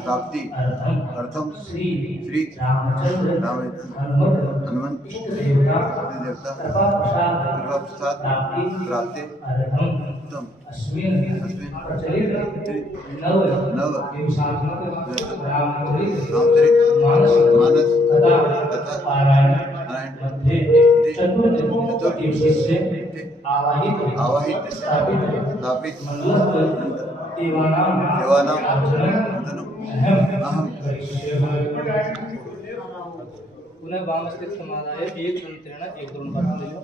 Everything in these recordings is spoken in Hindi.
प्राप्ति अर्थम श्री रामचंद्र हनुमंत देवता कृपा प्रसाद प्राप्ति अर्थम अस्मिन् प्रचलित नव रामचरित मानस तथा पारायण मध्य चतुर्दिवसीय आवाहित स्थापित देवानाम पुनः वाम स्थित समाधाय एक संतरण एक दोन बार लियो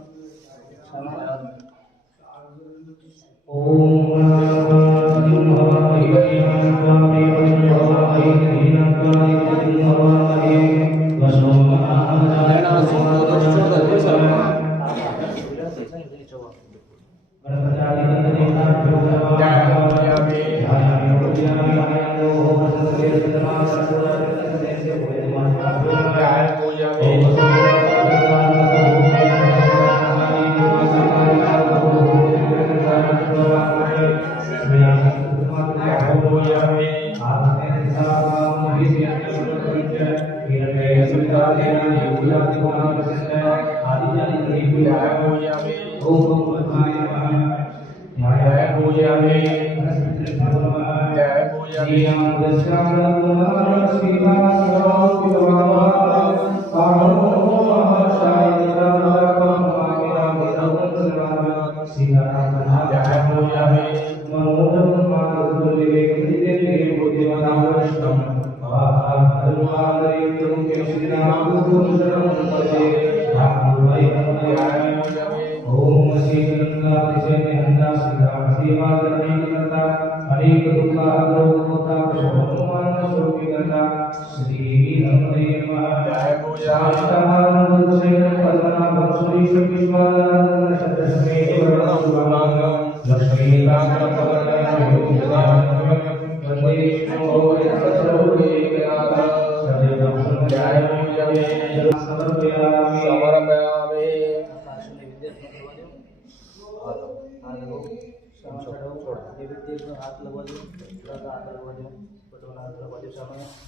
हाथ लगवा दो, हाथ लगवा दो, पटोला हाथ लगवा दो, समय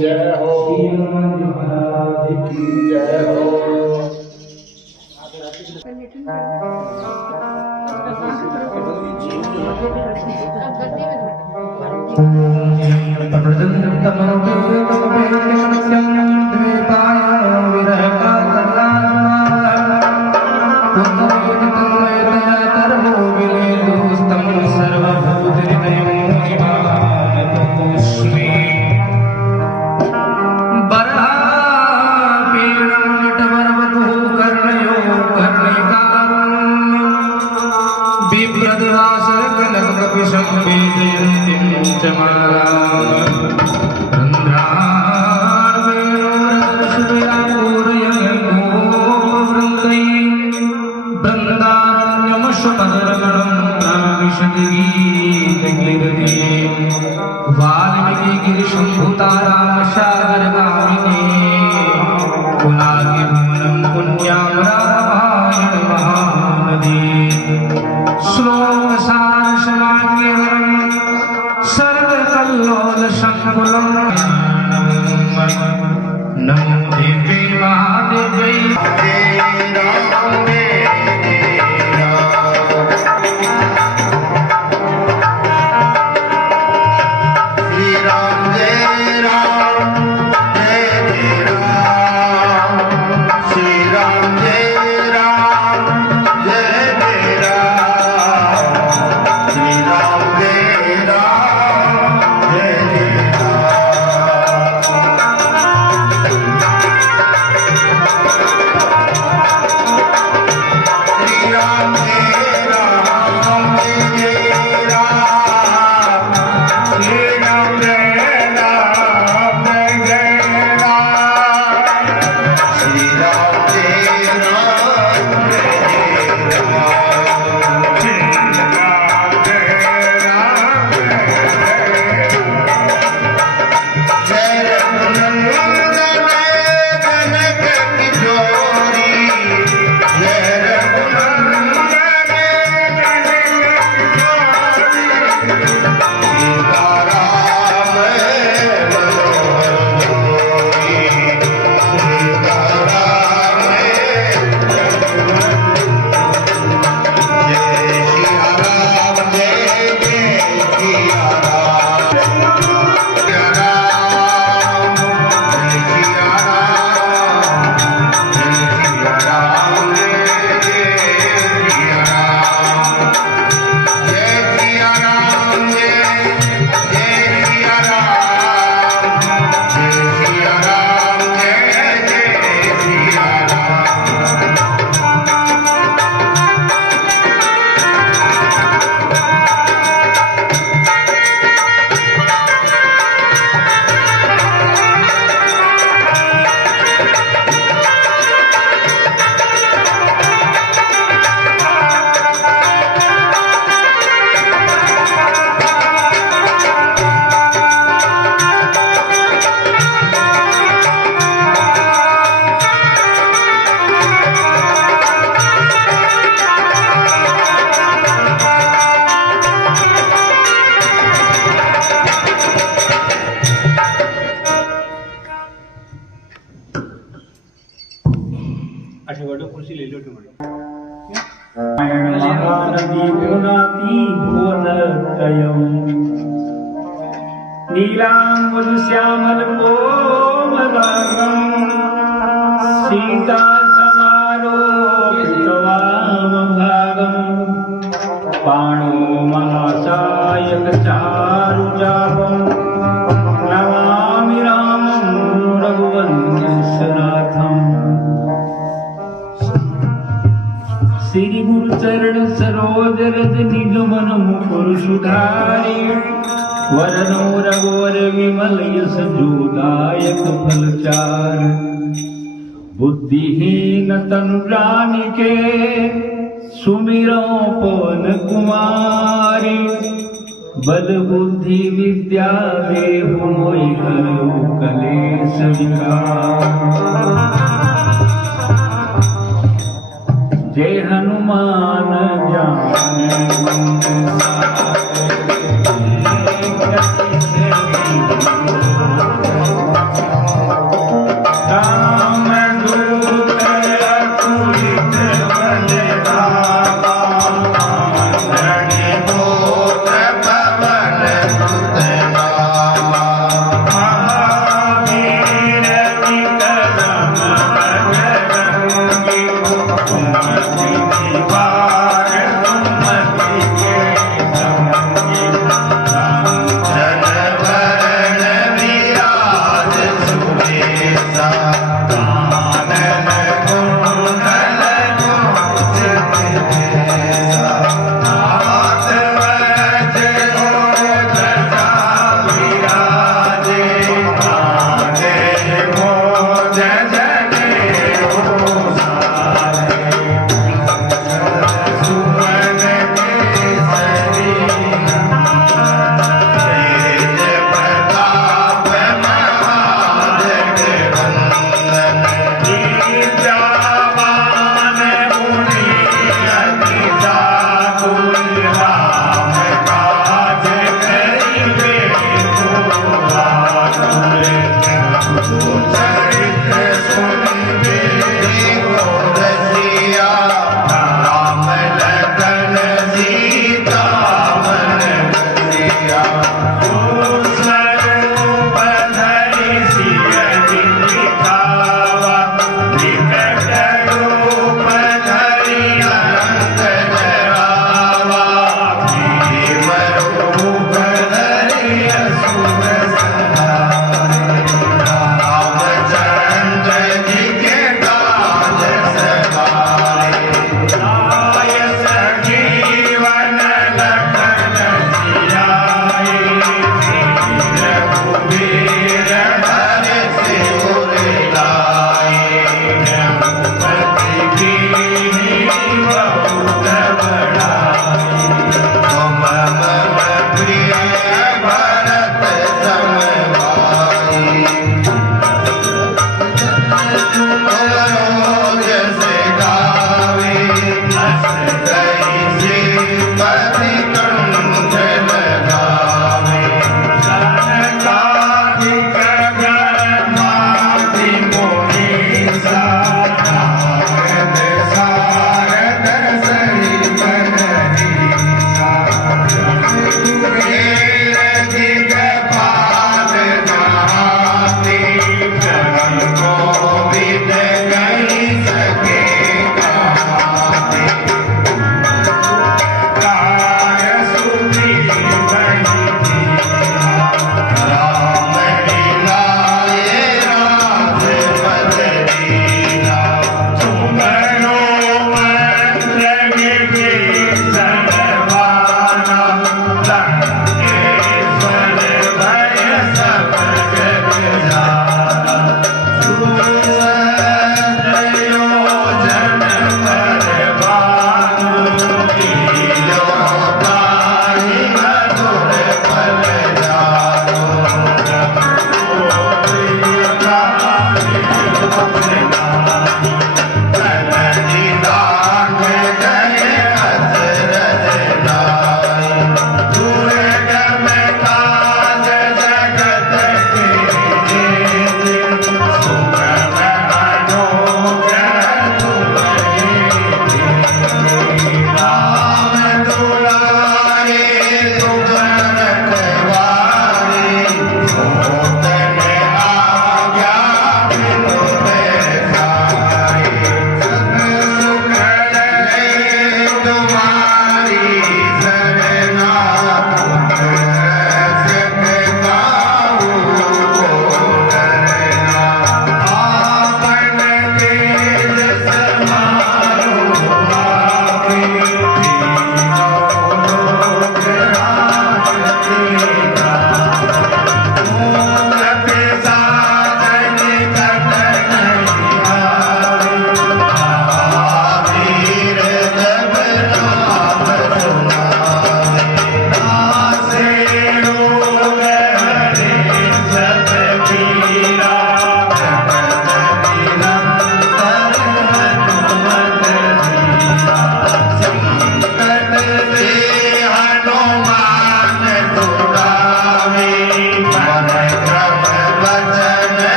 जय हो, महाराज की जय हो। Ram महानदी गुणाती भुवनत्रयम् नीलांबुज श्यामल कोमलांगम् सीता समारोपितवामभागम् पाणो महासायक चारुजापम् नमामि रामं रघुवंशनाथम्। श्री गुरु चरण सरोज रज निज मन मुकुर सुधारि वरनो रघुवर विमल यश जोदायक फलचार। बुद्धिहीन तनु जानिके सुमिरो पवन कुमारी बल बुद्धि विद्या देहु मोहि हरहु कलेश विकार। जय हनुमान ज्ञान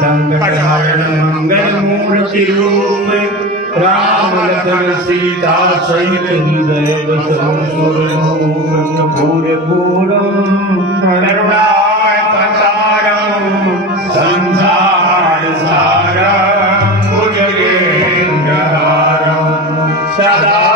संकट हरण मंगल मूर्ति रूप राम लखन सीता सहित हृदय बसहु सुर भूर भूरम करुणावतारम संसार सारम भुजगेन्द्रहारम सदा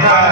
Hare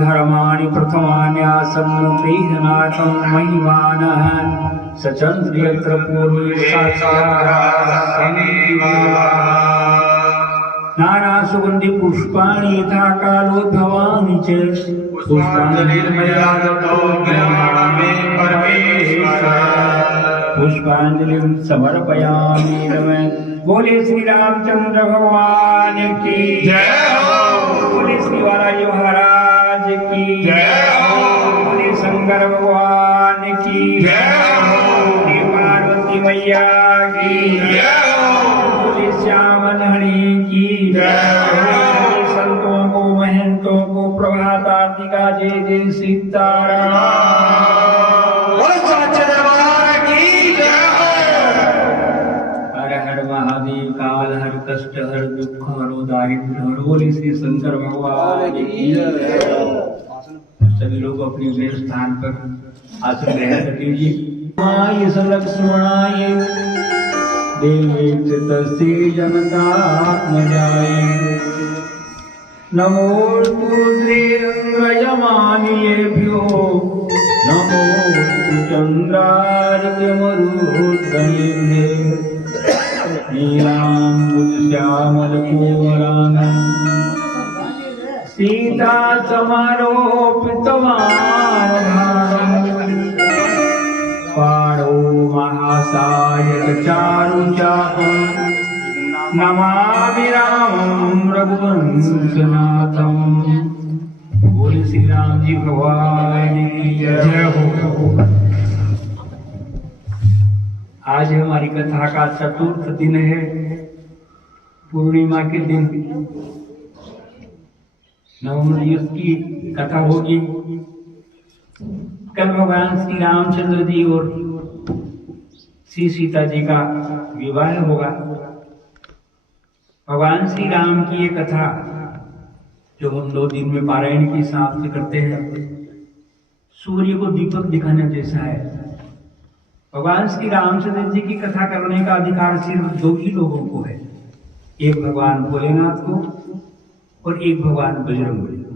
धर्माणि प्रथमान्यासन् प्रीहनाकं महिमानः सचन्द्र यत्र पूर्वे नाना सुगन्धि पुष्पाणि यथा कालोद्भवानि च पुष्पांजलिं समर्पयामि नमः। बोले श्री रामचंद्र भगवान की जय हो। बोले श्री बालाजी महाराज की जय हो। बोले शंकर भगवान की जय हो। बोले पार्वती मैया की जय हो। बोले श्याम हरि की जय हो। संतों को महंतों को प्रभात आरती का जय जय सीताराम। महादेव काल हर कष्ट हर दुख हरो दारिद्र हरो। बोले श्री शंकर भगवान की जय। सभी लोग अपने अपने स्थान पर आसन ग्रहण कीजिए। माय लक्ष्मणाय देवे चित्तस्य जनतात्मजाय नमोस्तु रुद्रेन्द्रयमानिलेभ्यो नमोस्तु चन्द्रार्कमरुद्गणेभ्यः नीलाम्बुजश्यामलकोमलाङ्गं सीता समारोपितवान् पाणौ महासायक चारुचापं नमामि रामं रघुवंशनाथम्। बोले श्री राम जी भगवान की जय हो। आज हमारी कथा का चतुर्थ दिन है, पूर्णिमा के दिन नवम दिवस की कथा होगी। कल भगवान श्री रामचंद्र जी और श्री सीता जी का विवाह होगा। भगवान श्री राम की ये कथा जो हम 2 दिन में पारायण के हिसाब से करते हैं, सूर्य को दीपक दिखाने जैसा है। भगवान श्री रामचंद्र जी की कथा करने का अधिकार सिर्फ 2 ही लोगों को है, एक भगवान भोलेनाथ को और एक भगवान बजरंगबली को।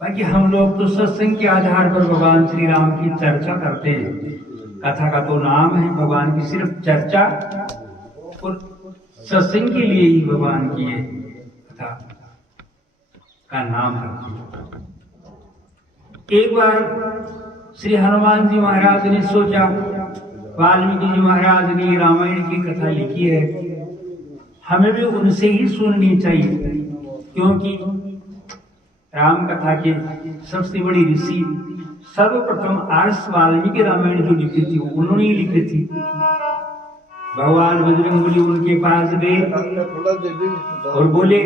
बाकी हम लोग तो सत्संग के आधार पर भगवान श्री राम की चर्चा करते हैं। कथा का तो नाम है भगवान की सिर्फ चर्चा, और सत्संग के लिए ही भगवान की ये कथा का नाम है। एक बार श्री हनुमान जी महाराज ने सोचा, वाल्मीकि जी महाराज ने रामायण की कथा लिखी है, हमें भी उनसे ही सुननी चाहिए, क्योंकि राम कथा के सबसे बड़ी ऋषि सर्वप्रथम आर्ष वाल्मीकि रामायण जो लिखी थी उन्होंने ही लिखी थी। भगवान बजरंगबली उनके पास गए और बोले,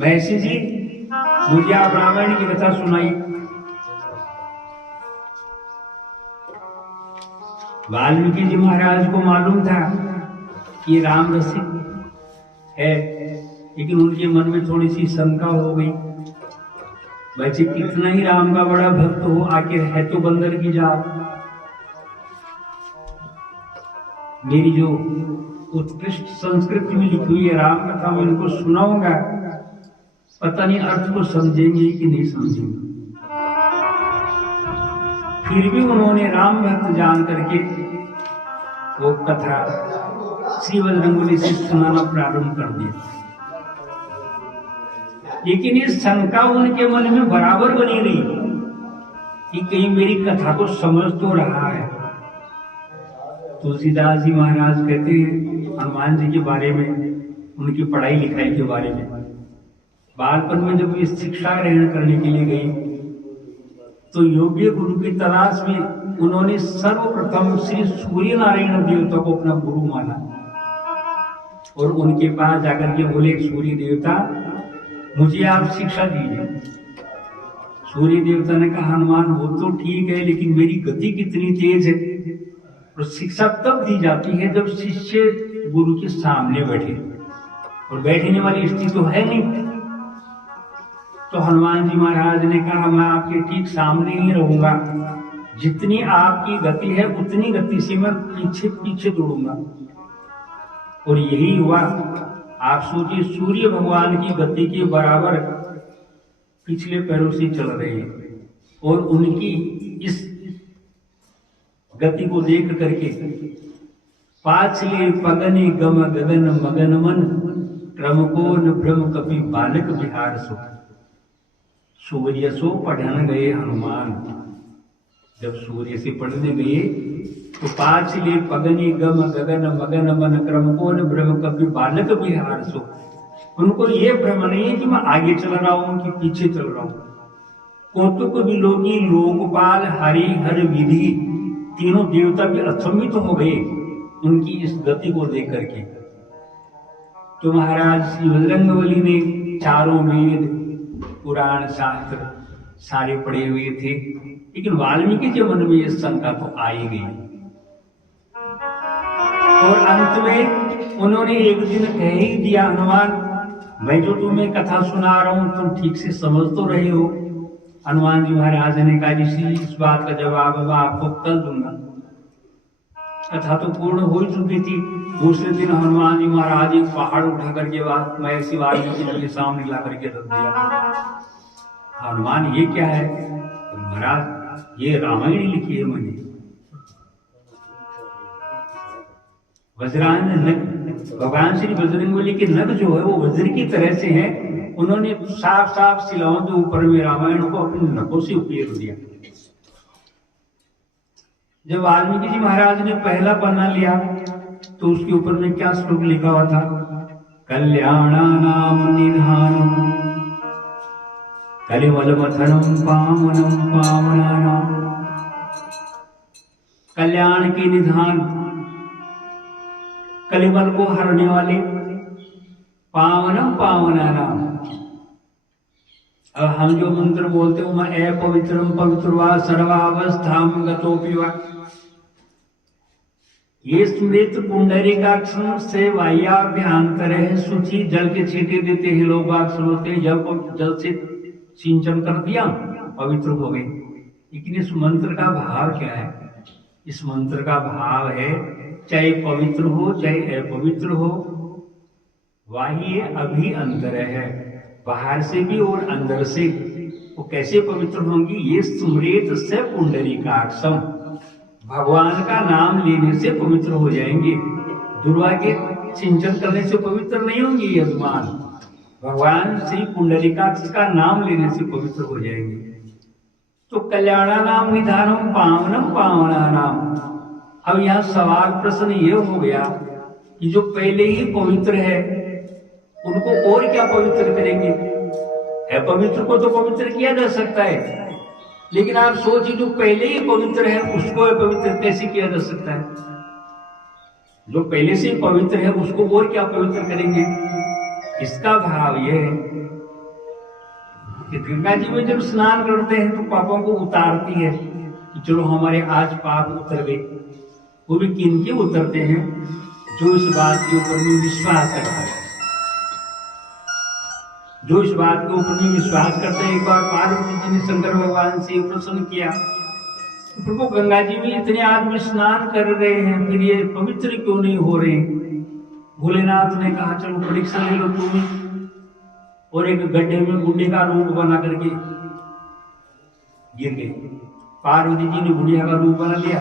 महर्षि जी मुझे आप रामायण की कथा सुनाई। वाल्मीकि जी महाराज को मालूम था कि ये राम रसिक है, लेकिन उनके मन में थोड़ी सी शंका हो गई। बच्चे कितना ही राम का बड़ा भक्त हो, आखिर है तो बंदर की जात। मेरी जो उत्कृष्ट संस्कृत में लिखी हुई है राम कथा मैं उनको सुनाऊंगा, पता नहीं अर्थ को समझेंगे कि नहीं समझेंगे। फिर भी उन्होंने राम भक्त जान करके वो कथा श्री बजरंगबली से सुनाना प्रारंभ कर दिया। लेकिन ये शंका उनके मन में बराबर बनी रही कि कहीं मेरी कथा को समझ तो रहा है। तुलसीदास जी महाराज कहते हैं हनुमान जी के बारे में, उनकी पढ़ाई लिखाई के बारे में, बालपन में जब ये शिक्षा ग्रहण करने के लिए गई तो योग्य गुरु की तलाश में उन्होंने सर्वप्रथम श्री सूर्य नारायण देवता को अपना गुरु माना और उनके पास जाकर के बोले, सूर्य देवता मुझे आप शिक्षा दीजिए। सूर्य देवता ने कहा, हनुमान हो तो ठीक है, लेकिन मेरी गति कितनी तेज है। और शिक्षा तब दी जाती है जब शिष्य गुरु के सामने बैठे, और बैठने वाली स्थिति तो है नहीं। तो हनुमान जी महाराज ने कहा, मैं आपके ठीक सामने ही रहूंगा, जितनी आपकी गति है उतनी गति से मैं पीछे पीछे दौड़ूंगा। और यही हुआ। आप सोचिए, सूर्य भगवान की गति के बराबर पिछले पैरों से चल रहे हैं, और उनकी इस गति को देख करके पाछले पगने गम गगन मगन मन क्रम को न भ्रम कपि बालक बिहार सो। सूर्य सो पढ़ने गए हनुमान। जब सूर्य से पढ़ने गए तो पाछले पगने गम गगन मगन मन क्रम को न भ्रम कपि बालक बिहार सो। उनको ये भ्रम नहीं है कि मैं आगे चल रहा हूं कि पीछे चल रहा हूं। कौतुक विलोकी लोकपाल हरि हर विधि, तीनों देवता भी अचंभित हो गए उनकी इस गति को देख करके। तो महाराज श्री बजरंगबली ने चारों वेद पुराण शास्त्र सारे पढ़े हुए थे, लेकिन वाल्मीकि के मन में यह शंका तो आ ही गई। और अंत में उन्होंने एक दिन कह ही दिया, हनुमान मैं जो तुम्हें कथा सुना रहा हूं तुम ठीक से समझ तो रहे हो। हनुमान जी महाराज ने कहा, ऋषि इस बात का जवाब मैं आपको कल दूंगा। कथा तो पूर्ण हो ही चुकी थी। दूसरे दिन हनुमान जी महाराज एक पहाड़ उठा करके महर्षि वाल्मीकि जी के सामने ला करके रख दिया। हनुमान ये क्या है? तो महाराज ये रामायण लिखी है मैंने। वज्रान नग, भगवान श्री बजरंगबली के नग जो है वो वज्र की तरह से हैं। उन्होंने साफ साफ शिलाओं के ऊपर में रामायण को अपने नखों से उपयोग दिया। जब वाल्मीकि जी महाराज ने पहला पन्ना लिया तो उसके ऊपर में क्या श्लोक लिखा हुआ था? कल्याणानाम निधानम कलिमलमथनम पावनम पावनानाम। कल्याण के निधान, कलिमल को हरने वाले, पावनम पावनानाम। अब हम जो मंत्र बोलते हो, मैं अपवित्रम पवित्रवा सर्वावस्थाम गतोपि वा, ये स्मृत पुंडरीकाक्षम से वाह्याभ्यांतर है शुचि। जल के छींटे देते हैं लोग, बात सुनते हैं, जल से सिंचन कर दिया, पवित्र हो गए। लेकिन इस मंत्र का भाव क्या है? इस मंत्र का भाव है, चाहे पवित्र हो चाहे अपवित्र हो, वाह्य अभी अंतर है, बाहर से भी और अंदर से। वो कैसे पवित्र होंगी? ये स्मृत से पुंडरीकाक्षम, भगवान का नाम लेने से पवित्र हो जाएंगे। दुर्वा के सिंचन करने से पवित्र नहीं होंगे यजमान, भगवान श्री पुंडरीकाक्ष का नाम लेने से पवित्र हो जाएंगे। तो कल्याणानाम निधानम पावनम पावनानाम। अब यहाँ सवाल प्रश्न ये हो गया कि जो पहले ही पवित्र है उनको और क्या पवित्र करेंगे? है पवित्र को तो पवित्र किया जा सकता है, लेकिन आप सोचिए जो पहले ही पवित्र है उसको पवित्र कैसे किया जा सकता है? जो पहले से पवित्र है उसको और क्या पवित्र करेंगे? इसका भाव यह है कि गंगा जी में जब स्नान करते हैं तो पापों को उतारती है कि चलो हमारे आज पाप उतर गए। वो भी किनके उतरते हैं? जो इस बात के ऊपर में विश्वास करता है, जो इस बात के ऊपर में विश्वास करते हैं। एक बार पार्वती जी ने शंकर भगवान से प्रश्न किया, प्रभु गंगा जी में इतने आदमी स्नान कर रहे हैं, फिर ये पवित्र क्यों नहीं हो रहे? भोलेनाथ ने कहा चलो परीक्षा ले लो तुम, और एक गड्ढे में गुड्डे का रूप बना करके गिर गए। पार्वती जी ने गुड़िया का रूप बना लिया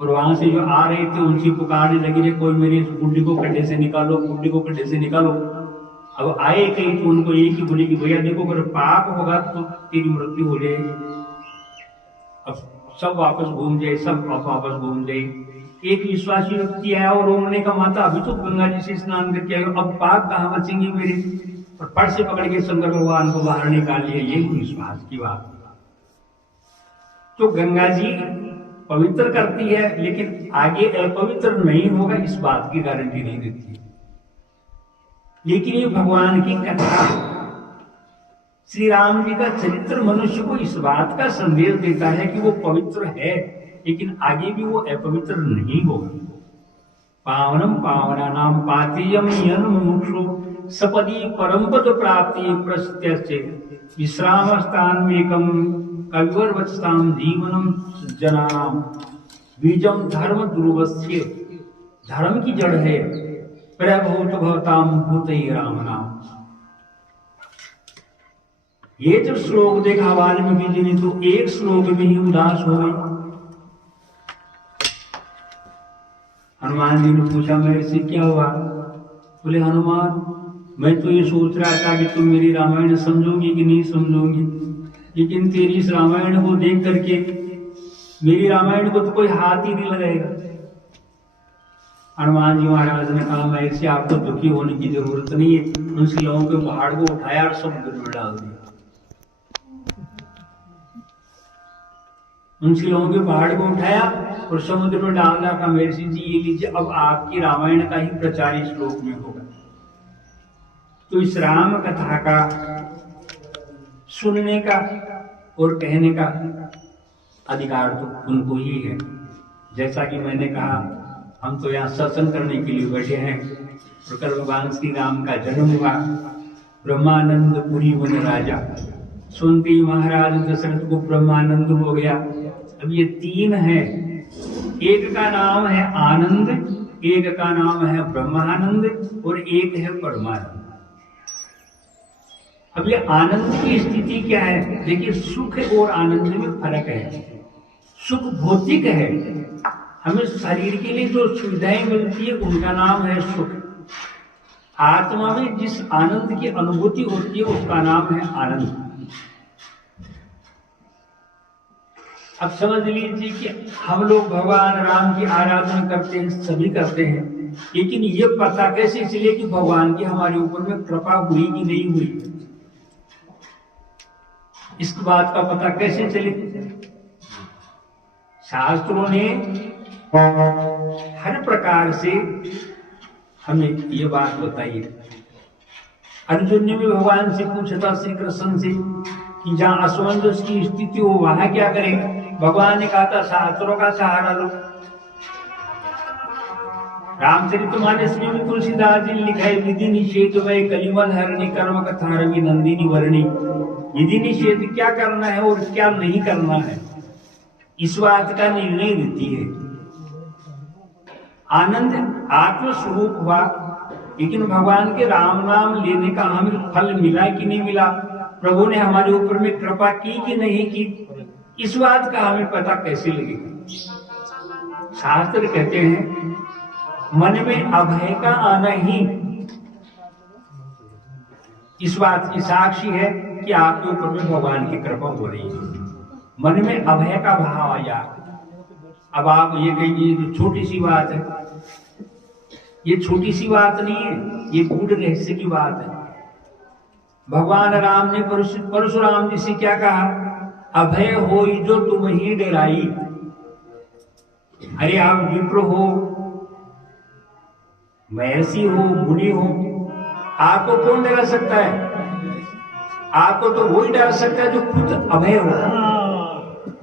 और वहां से जो आ रहे थे उनसे पुकारने लगी, कोई मेरे इस गुड्डी को गड्ढे से निकालो, गुड्डी को गड्ढे से निकालो। अब आए कहीं तो उनको एक ही बोली कि भैया देखो अगर पाप होगा तो तेरी मृत्यु हो जाएगी। अब सब वापस घूम जाए, सब वापस घूम जाए। एक विश्वासी व्यक्ति आया और उन्होंने कहा माता अभी तो गंगा जी से स्नान करके आए, अब पाप कहाँ बचेंगे मेरे? और फट से पकड़ के शंकर भगवान को बाहर निकाल लिया, ये हुई विश्वास की बात। तो गंगा जी पवित्र करती है, लेकिन आगे अपवित्र नहीं होगा इस बात की गारंटी नहीं देती। लेकिन ये भगवान की कथा, श्री राम जी का चरित्र मनुष्य को इस बात का संदेश देता है कि वो पवित्र है, लेकिन आगे भी वो अपवित्र नहीं होगा। पावनम पावनानाम पातेयम यन मुमुक्षु सपदी परम पद प्राप्ति प्रस्त्यस्य विश्राम स्थानमेकम कविवर वचताम जीवनम जनानाम बीजम धर्म दुर्वस्य। धर्म की जड़ है प्रभूत भवताम भूतहि राम नाम। ये जो श्लोक देखा वाल्मीकि जी ने, तो एक श्लोक में ही उदास हो गई। हनुमान जी ने पूछा, मेरे से क्या हुआ? बोले, हनुमान मैं तो ये सोच रहा था कि तुम मेरी रामायण समझोगी कि नहीं समझोगी, लेकिन तेरी इस रामायण को देख करके मेरी रामायण को तो कोई हाथ ही नहीं लगाएगा। हनुमान जी महाराज ने कहा, मैं इससे आपको दुखी होने की जरूरत नहीं है। उन शिलाओं के पहाड़ को उठाया और समुद्र में डाल दिया। उन शिलाओं के पहाड़ को उठाया और समुद्र में डालना का, मेरे जी ये लीजिए, अब आपकी रामायण का ही प्रचार इस श्लोक में होगा। तो इस राम कथा का सुनने का और कहने का अधिकार तो उनको ही है। जैसा कि मैंने कहा, हम तो यहाँ सत्संग करने के लिए बैठे हैं। और कल भगवान श्री राम का जन्म हुआ। ब्रह्मानंद पुरी वन राजा, सुनते ही महाराज दशरथ को ब्रह्मानंद हो गया। अब ये तीन है, एक का नाम है आनंद, एक का नाम है ब्रह्मानंद और एक है परमानंद। अब ये आनंद की स्थिति क्या है? देखिए, सुख और आनंद में फर्क है। सुख भौतिक है, हमें शरीर के लिए जो सुविधाएं मिलती है उनका नाम है सुख। आत्मा में जिस आनंद की अनुभूति होती है उसका नाम है आनंद। अब समझ लीजिए कि हम लोग भगवान राम की आराधना करते हैं, सभी करते हैं, लेकिन ये पता कैसे चले कि भगवान की हमारे ऊपर में कृपा हुई कि नहीं हुई? इस बात का पता कैसे चले? शास्त्रों ने हर प्रकार से हमें ये बात बताई है। अर्जुन ने भी भगवान से पूछा था, श्री कृष्ण से, कि जहां असमंजस की स्थिति हो वहां क्या करें? भगवान ने कहा था, शास्त्रों का सहारा लो। रामचरितमानस में भी तुलसीदास जी ने लिखा है, विधि निषेध में कलिमल हरणी कर्म कथा रवि नंदिनी वर्णी। विधि निषेध क्या करना है और क्या नहीं करना है, इस बात का निर्णय देती है। आनंद आत्मस्वरूप हुआ, लेकिन भगवान के राम नाम लेने का हमें फल मिला कि नहीं मिला, प्रभु ने हमारे ऊपर में कृपा की कि नहीं की, इस बात का हमें पता कैसे लगेगा? शास्त्र कहते हैं, मन में अभय का आना ही इस बात की साक्षी है कि आपके ऊपर में भगवान की कृपा हो रही है। मन में अभय का भाव आया। अब आप ये कहेंगे तो छोटी सी बात है, ये छोटी सी बात नहीं है, ये गूढ़ रहस्य की बात है। भगवान राम ने परशुराम जी से क्या कहा? अभय हो जो तुम ही डराई। अरे आप विप्र हो, महर्षि हो, मुनि हो, आपको कौन डरा सकता है? आपको तो वही डरा सकता है जो खुद अभय हो।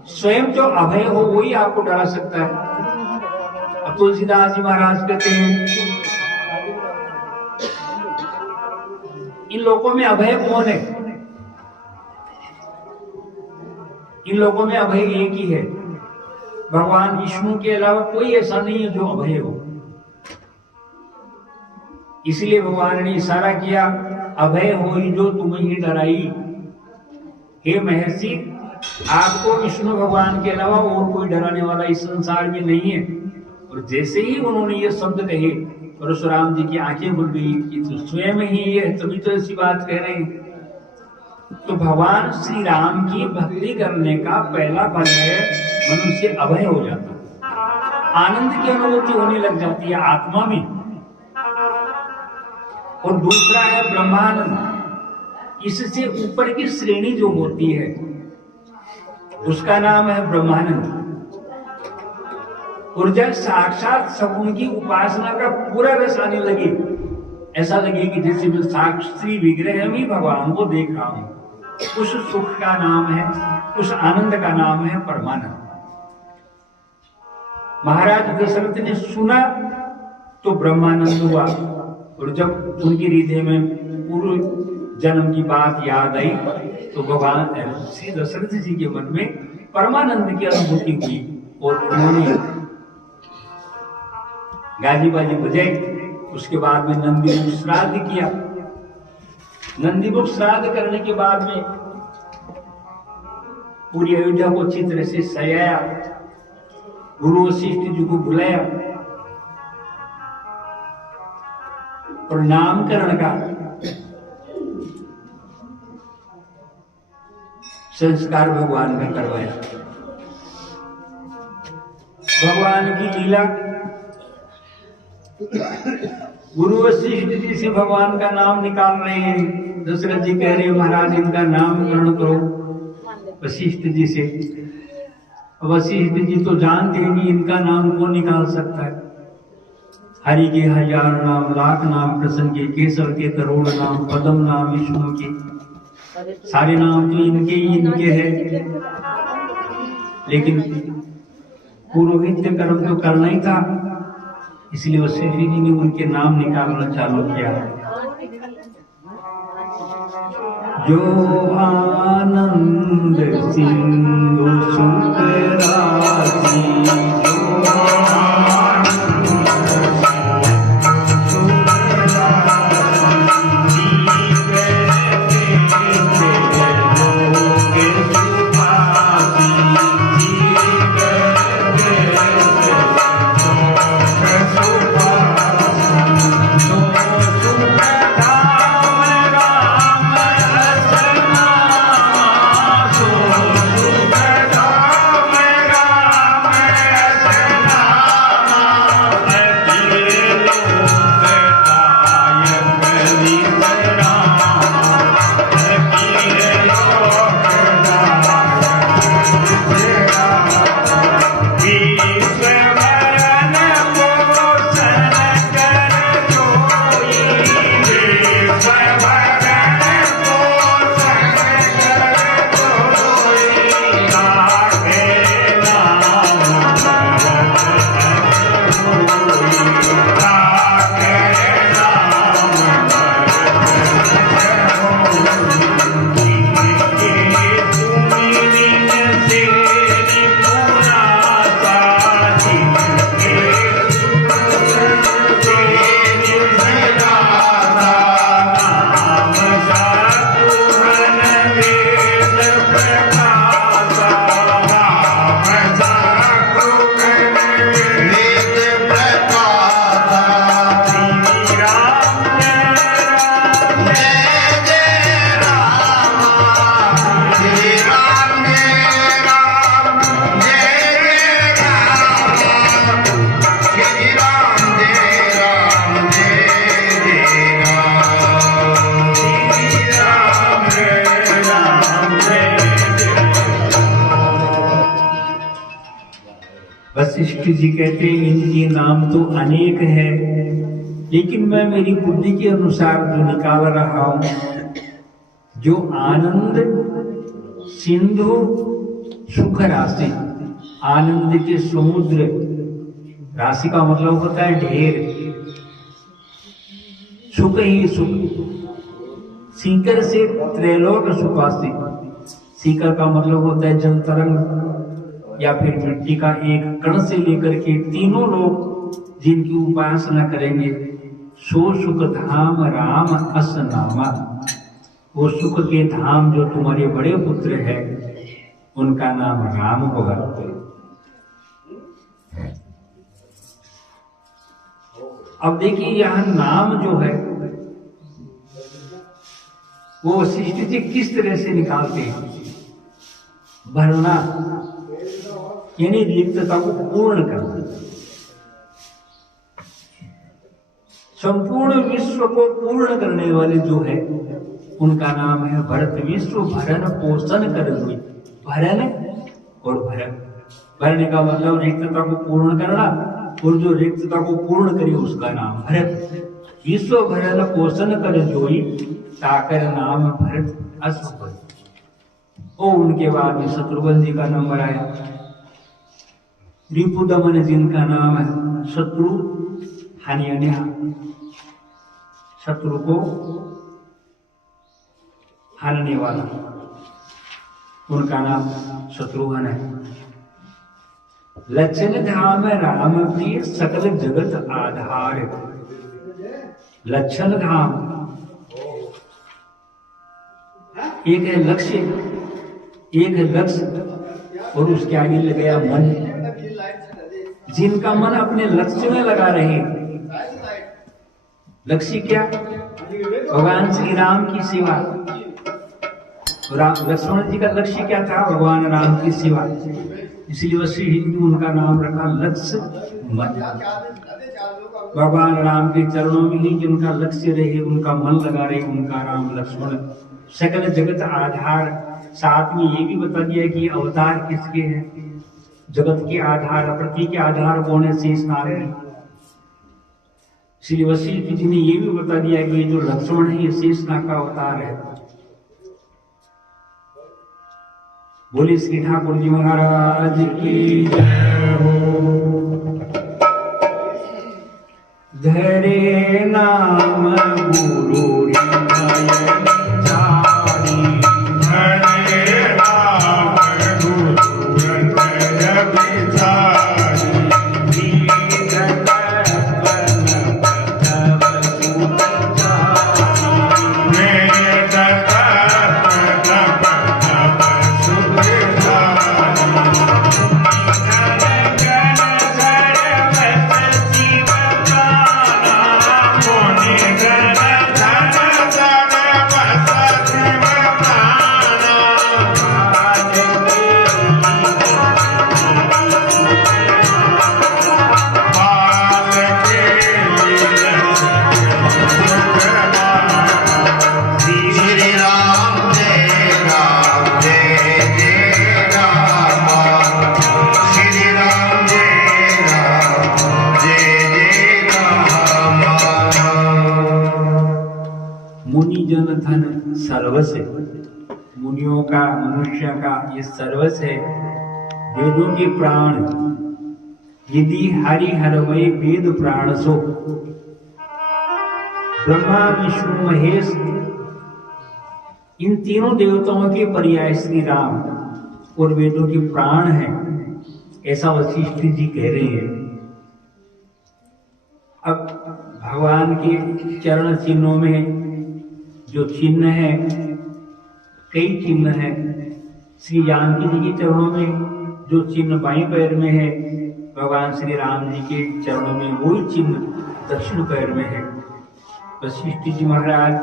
स्वयं जो अभय हो वही आपको डरा सकता है। अब तुलसीदास जी महाराज कहते हैं, इन लोगों में अभय कौन है? इन लोगों में अभय एक ही है, भगवान विष्णु के अलावा कोई ऐसा नहीं है जो अभय हो। इसलिए भगवान ने इशारा किया, अभय हो जो तुम ही डराई। हे महर्षि, आपको विष्णु भगवान के अलावा और कोई डराने वाला इस संसार में नहीं है। और जैसे ही उन्होंने ये शब्द कहे, परशुराम जी की आंखें खुल गई कि तो स्वयं ही ये तभी तो ऐसी बात कह रहे हैं। तो भगवान श्री राम की भक्ति करने का पहला फल है मनुष्य अभय हो जाता, आनंद की अनुभूति होने लग जाती है आत्मा में। और दूसरा है ब्रह्मानंद। इससे ऊपर की श्रेणी जो होती है उसका नाम है ब्रह्मानंद। और जब साक्षात सगुण की उपासना का पूरा रस आने लगे, ऐसा लगे कि जैसे मैं साक्षी विग्रह में भगवान को देख रहा हूं, उस सुख का नाम है, उस आनंद का नाम है परमानंद। महाराज दशरथ ने सुना तो ब्रह्मानंद हुआ, और जब उनके हृदय में पूर्व जन्म की बात याद आई तो भगवान श्री दशरथ जी के मन में परमानंद की अनुभूति हुई और उन्होंने गाजी बाजी बजाई। उसके बाद में नंदी मुख श्राद्ध किया। नंदी मुख श्राद्ध करने के बाद में पूरी अयोध्या को अच्छी तरह से सजाया, गुरु वशिष्ठ जी को बुलाया और नामकरण का संस्कार भगवान का करवाया। भगवान की लीला, गुरु वशिष्ठ जी से भगवान का नाम निकाल रहे हैं। दशरथ जी कह रहे हैं महाराज इनका नामकरण करो वशिष्ठ जी से। वशिष्ठ जी तो जानते हैं कि इनका नाम कौन निकाल सकता है। हरि के 1000 नाम, लाख नाम, कृष्ण के केसर के करोड़ नाम, पद्म नाम विष्णु के, सारे नाम तो इनके ही इनके हैं। लेकिन पुरोहित कर्म तो करना ही था, इसलिए वशिष्ठ जी ने उनके नाम निकालना चालू किया। जो आनंद सिंधु सुख राशि, वशिष्ठ जी कहते हैं इनके नाम तो अनेक है, लेकिन मैं मेरी बुद्धि के अनुसार जो निकाल रहा हूं, जो आनंद सिंधु सुख राशि, आनंद के समुद्र, राशि का मतलब होता है ढेर, सुख ही सुख, सीकर से त्रैलोक सुखासी, सीकर का मतलब होता है जल तरंग या फिर मिट्टी का एक कण से लेकर के तीनों लोग जिनकी उपासना करेंगे, सो सुख धाम राम अस नामा, वो सुख के धाम जो तुम्हारे बड़े पुत्र है उनका नाम राम होगा। अब देखिए यहां नाम जो है वो वशिष्ठ जी किस तरह से निकालते हैं। भरना यानी रिक्तता को पूर्ण करना, संपूर्ण विश्व को पूर्ण करने वाले जो है उनका नाम है भरत। विश्व भरण पोषण कर जोई। भरण और भरण, भरण का मतलब रिक्तता को पूर्ण करना, और जो रिक्तता को पूर्ण करे उसका नाम भरत। विश्व भरण पोषण कर जोई, ताकर नाम भरत असफल। और उनके बाद में शत्रुघ्न जी का नंबर आया। रिपुदमन जिनका नाम है शत्रु हानि, शत्रु को हारने वाला, उनका नाम शत्रुघ्न है। लक्षण धाम राम प्रिय सकल जगत आधार। लक्षण धाम एक है लक्ष्य, एक है लक्ष्य और उसके आगे लग गया मन। जिनका मन अपने लक्ष्य में लगा रहे, लक्ष्य क्या? भगवान श्री राम की सेवा। लक्ष्मण जी का लक्ष्य क्या था? भगवान राम की सेवा। इसलिए वशिष्ठ जी उनका नाम रखा लक्ष्य मन। भगवान राम के चरणों में ही जिनका लक्ष्य रहे, उनका मन लगा रहे, उनका नाम लक्ष्मण। सकल जगत आधार, साथ में ये भी बता दिया कि अवतार किसके हैं? जगत के आधार, प्रति के आधार कौन है? शेषनाग। इसलिए वशिष्ठ जी ने ये भी बता दिया कि ये जो लक्ष्मण है ये शेषनाग का अवतार है। बोले श्री ठाकुर जी महाराज की जय हो। धरे नाम गुरु सर्वस्व। मुनियों का, मनुष्य का ये सर्वस्व है। वेदों के प्राण, यदि हरि हरवै वेद प्राण सो। ब्रह्मा विष्णु महेश, इन तीनों देवताओं के पर्याय श्री राम और वेदों के प्राण हैं, ऐसा वशिष्ठ जी कह रहे हैं। अब भगवान के चरण चिन्हों में जो चिन्ह है, कई चिन्ह है। श्री जानकी जी के चरणों में जो चिन्ह बाएं पैर में है, भगवान श्री राम जी के चरणों में वही चिन्ह दक्षिण पैर में है। वशिष्ठ जी महाराज,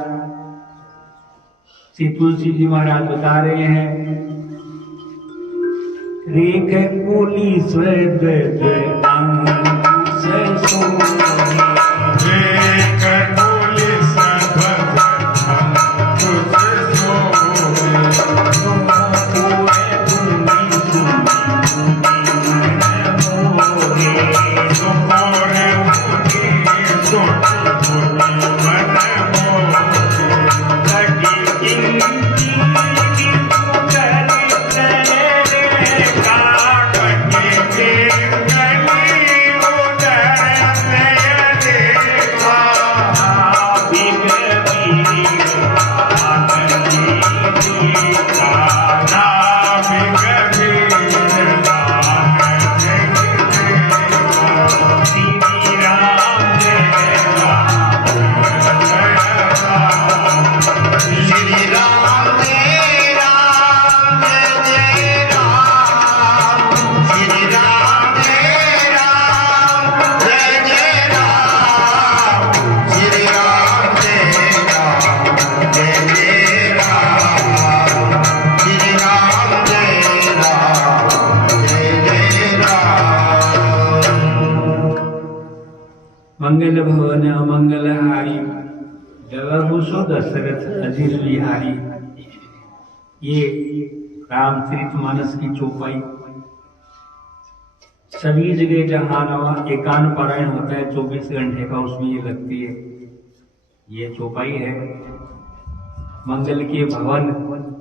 श्री तुलसी जी महाराज बता रहे हैं, रेख कुली स्वेद मंगल भवन अमंगल हारी, जगहुसो दशरथ अजीर बिहारी। ये रामचरितमानस की चौपाई सभी जगह जहां नवा एकांत पारायण होता है 24 घंटे का, उसमें ये लगती है। ये चौपाई है मंगल के भवन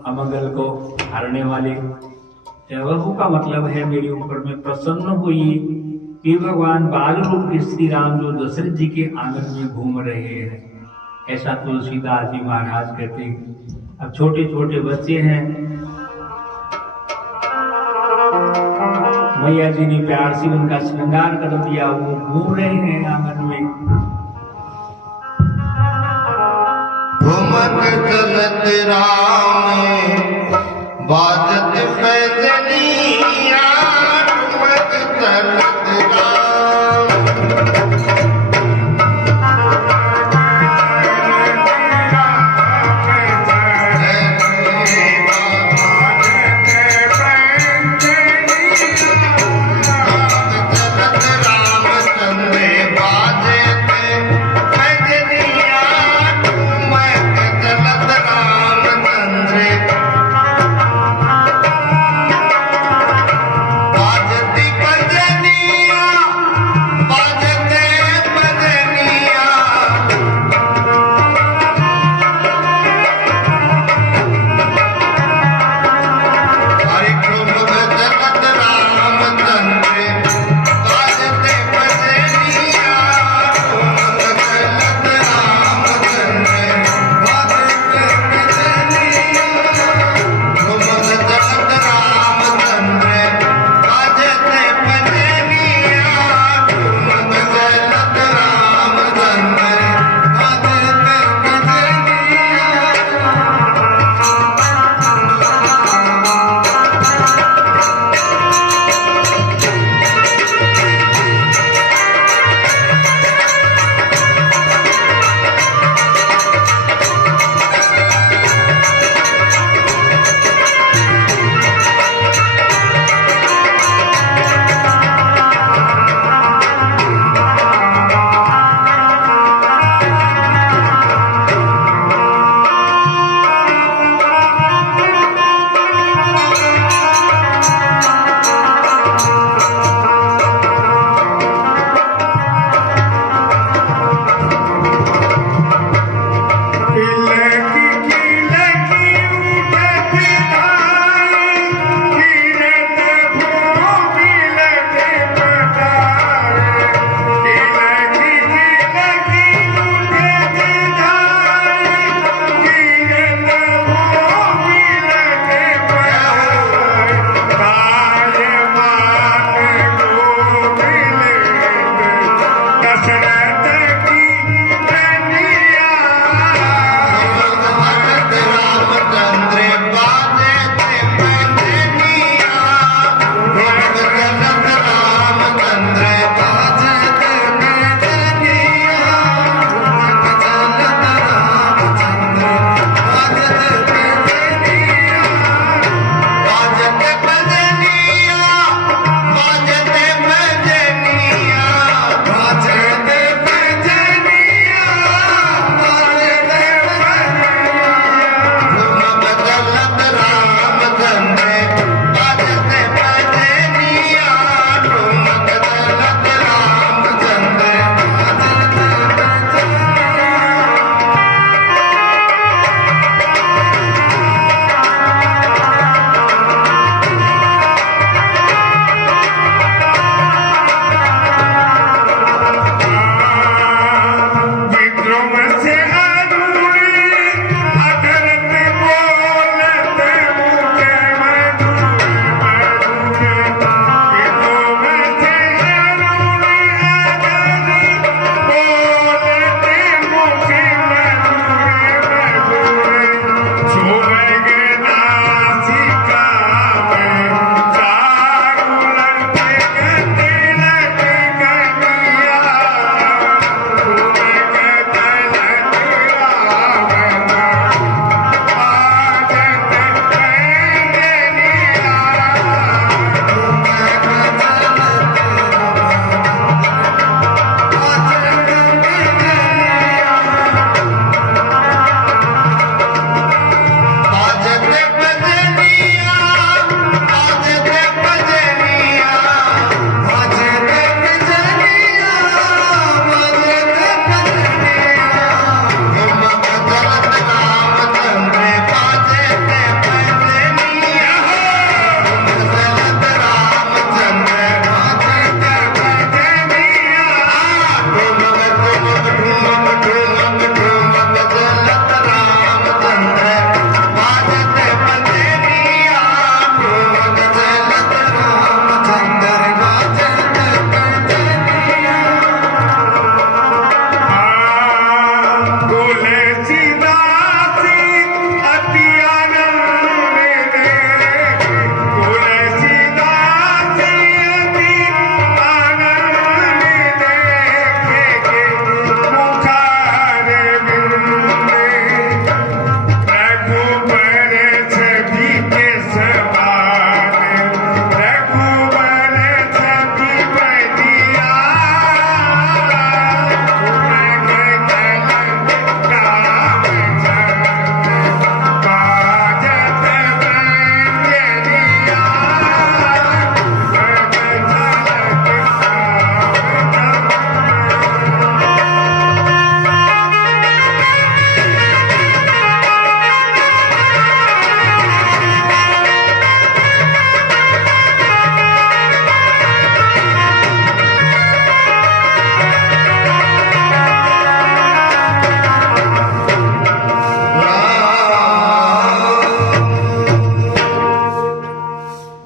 अमंगल को हारने वाले। जगहु का मतलब है मेरे ऊपर में प्रसन्न हुई कि भगवान बाल रूप श्री राम जो दशरथ जी के आंगन में घूम रहे हैं, ऐसा तुलसीदास जी महाराज कहते हैं। अब छोटे छोटे बच्चे हैं, मैया जी ने प्यार से उनका श्रृंगार कर दिया, वो घूम रहे हैं आंगन में। घुमत चलत राम बाजत पैदलिया, घुमत चलत राम।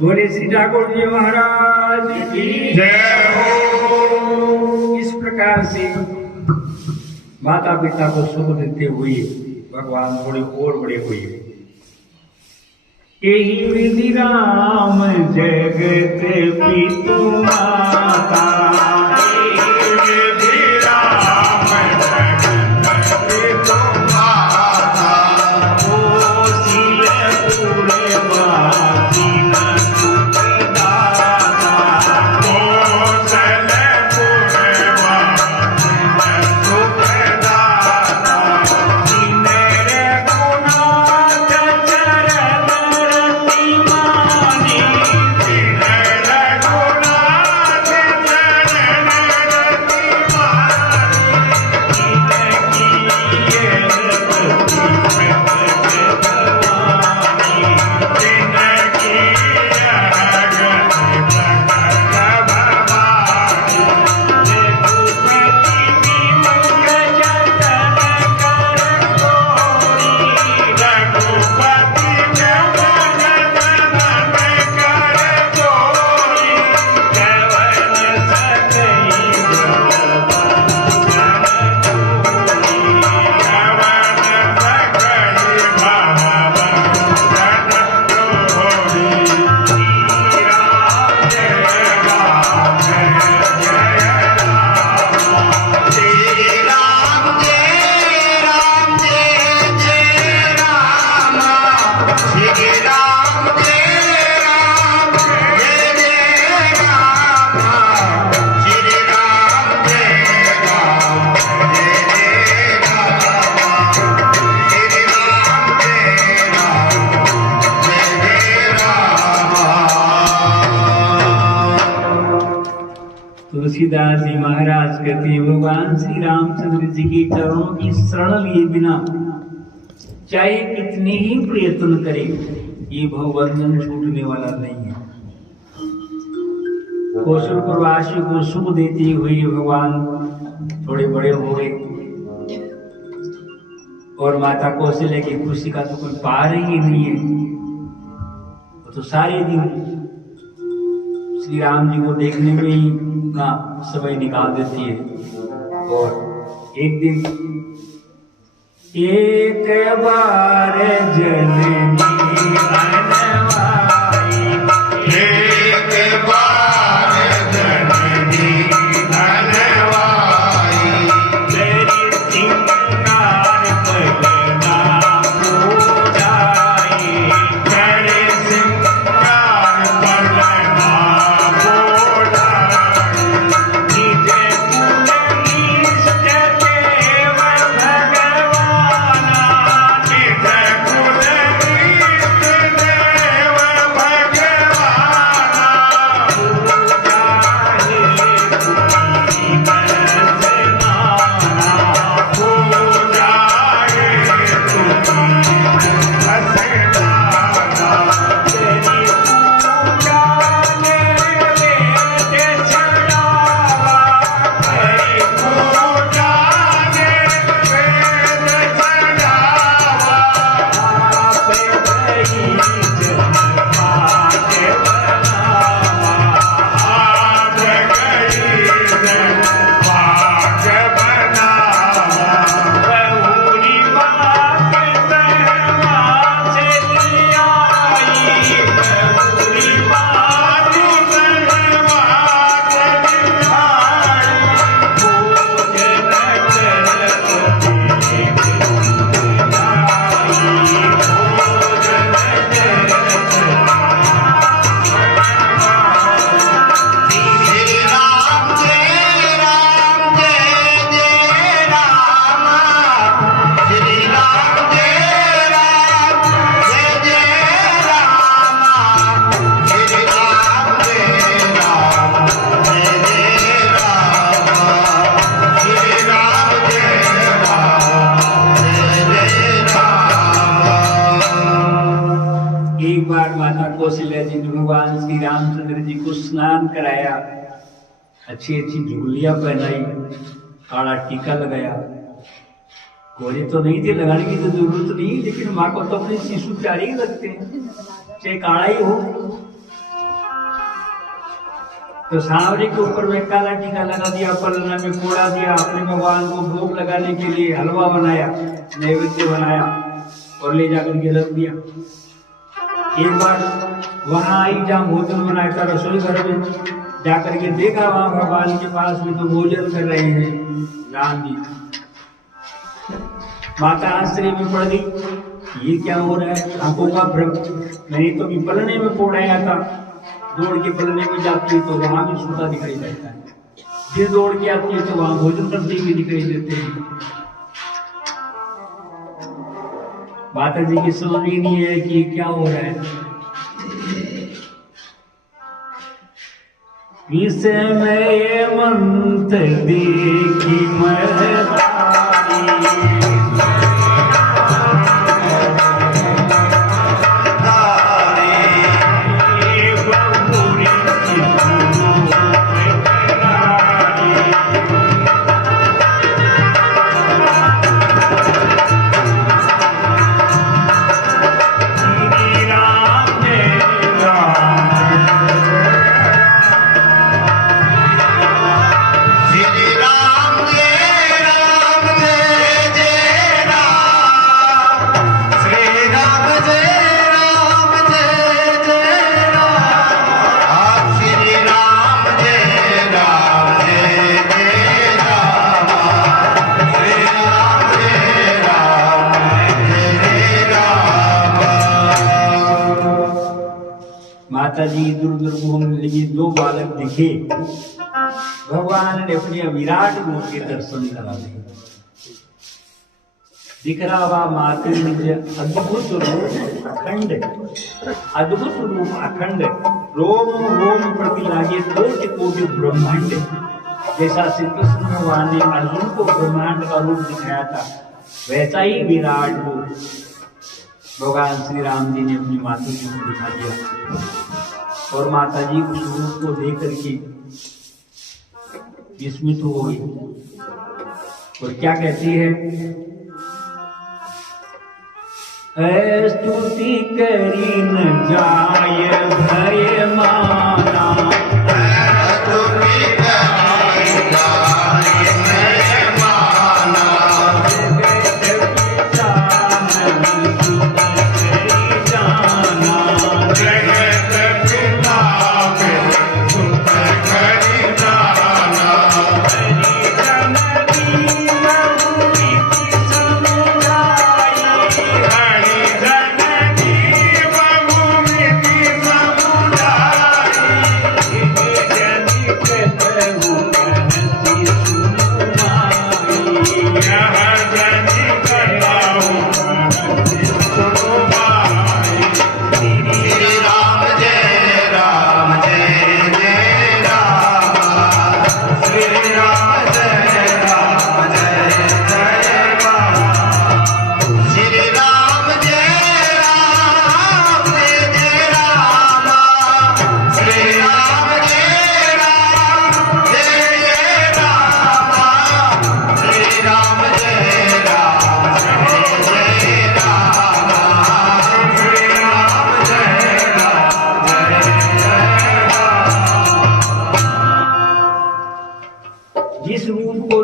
बोले श्री ठाकुर जी महाराज की जय हो। इस प्रकार से माता पिता को सुख देते हुए भगवान थोड़े और बड़े हुए। यही विधि राम जगत पितु माता, यही विधि राम जगत पितु माता, कोसिल पुरवासी न सुख दाता, कौशलपुर वासी न सुख दाता, जिनर गुणात चरण रति मानी, जिनर रघुनाथ चरण रति मानी, जिनकी ये भक्ति भगवानी, जिनकी यह गति प्रकट भवानी, रघुपति विमुख जतन कर तोरी, रघुपति जगत जनन कर जोरी, कवन सकई तुलसीदास जी महाराज कहते हैं भगवान श्री रामचंद्र जी के चरणों की शरण लिए बिना चाहे कितने ही प्रयत्न करे ये भवबंधन छूटने वाला नहीं है। कौशल प्रवासी को सुख देते हुए भगवान थोड़े बड़े हो गए और माता कौशल्य की खुशी का तो कोई पार ही नहीं है। वो तो सारे दिन श्री राम जी को देखने में ही ना समय निकाल देती है। और एक दिन एक बार जननी अनवाई, एक बार जननी अनवाई, तेरी सिंगार पलना पूजाई, तेरे सिंगार पलना बोलाई, निज कुल इष्ट देव भगवाना, निज कुल इष्ट देव भगवाना, पूजा हे तुम्ही पूजाए तुम्ही हसनाना, तेरी पूजा ने वेद चढ़ावा, तेरी पूजा ने वेद चढ़ावा, आप गई जन पाके बनावा, आप गई जन पाक बनावा, बहुरी बात सहमा चली आई, बहुरी बात सहमा चली आई, भोजन करत श्री राम जय राम, श्री राम जय राम, जय राम, श्री राम जय राम, जय राम, श्री राम जय राम, जय राम। एक बार माता कौशल्या जी ने भगवान श्री रामचंद्र जी को स्नान कराया, अच्छी अच्छी झुलियां पहनाई, काला टीका लगाया। घोड़े तो नहीं थे, लगाने की तो जरूरत नहीं, लेकिन माँ को तो अपने शिशु प्यारे ही लगते हैं, चाहे काला ही हो तो सांवरे के ऊपर में काला टीका लगा दिया, पलना में पोड़ा दिया, अपने भगवान को भोग लगाने के लिए हलवा बनाया, नैवेद्य बनाया और ले जाकर के रख दिया। एक बार वहां आई जहाँ भोजन बनाया था रसोई घर में, जाकर के देखा वहां भगवान के पास में तो भोजन कर रहे हैं राम जी। माता आश्चर्य में पड़ गई, ये क्या हो रहा है, आंखों का भ्रम। मैंने तो भी पलने में पोड़ाया था, दौड़ के पलने में जाती है तो वहां भी सूता दिखाई देता है, फिर दौड़ के आती है तो वहां भोजन करते हुए दिखाई देते हैं। माता जी की समझ ही नहीं है कि क्या हो रहा है। विस्मय मंत्र देखी महतारी, माता जी इधर उधर घूमने लगी, दो बालक दिखे, भगवान ने अपने विराट रूप के दर्शन करा दिए। दिख रहा हुआ माता जी अद्भुत रूप अखंड, अद्भुत रूप अखंड, रोम रोम प्रति लागे कोटि कोटि ब्रह्मांड। जैसा श्री कृष्ण भगवान ने अर्जुन को ब्रह्मांड का रूप दिखाया था, वैसा ही विराट रूप भगवान श्री राम जी ने अपनी माता जी को दिखा दिया। और माता जी उस रूप को देख करके विस्मित हो गई और क्या कहती है, स्तुति करी न जाय भय माना,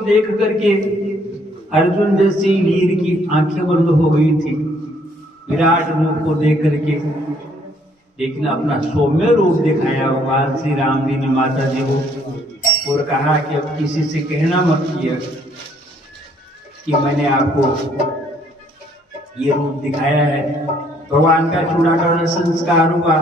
देख करके अर्जुन जैसी वीर की आंखें बंद हो गई थी विराट रूप को देख करके। लेकिन अपना सौम्य रूप दिखाया भगवान श्री राम जी ने माता जी को और कहा कि अब किसी से कहना मत किया कि मैंने आपको ये रूप दिखाया है। भगवान का चूड़ाकरण संस्कार हुआ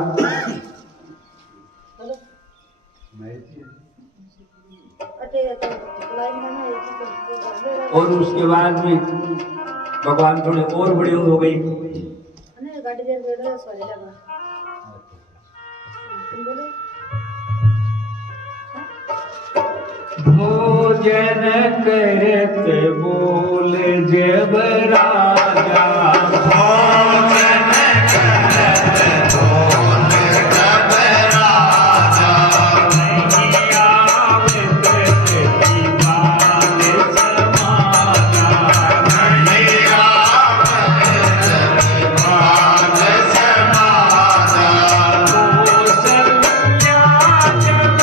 और उसके बाद में भगवान थोड़े और बड़े हो गए। भोजन करत बोल जब राजा, भोजन करत बोल जब राजा, नहीं आवत दीवान समाजा, नहीं आवत दीवान समाजा, कौशल्या जब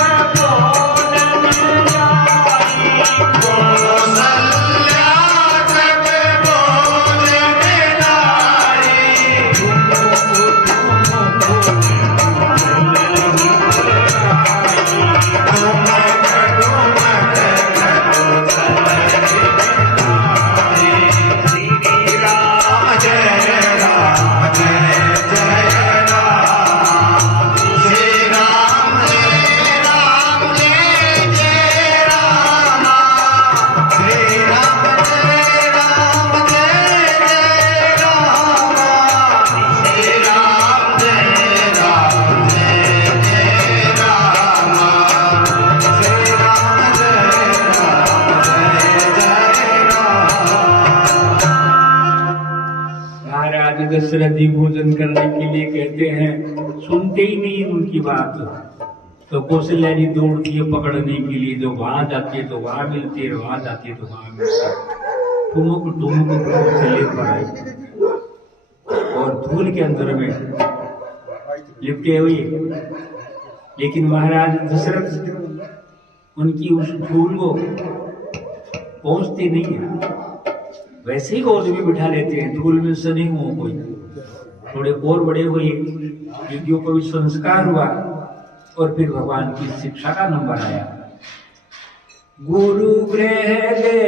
दशरथ जी भोजन करने के लिए कहते हैं, सुनते ही नहीं उनकी बात। तो कौशल्या जी दौड़ती है पकड़ने के लिए, जो वहां जाती है तो वहां मिलती है, वहां जाती है तो वहां मिलती है। ठुमुक चले पर आए और धूल के अंदर में लिपटे हुए। लेकिन महाराज दशरथ उनकी उस धूल को पहुंचते नहीं है, वैसे ही गोद में बिठा लेते हैं। धूल में से नहीं हो कोई, थोड़े और बड़े हुए, युगियों को भी संस्कार हुआ और फिर भगवान की शिक्षा का नंबर आया। गुरु गृह दे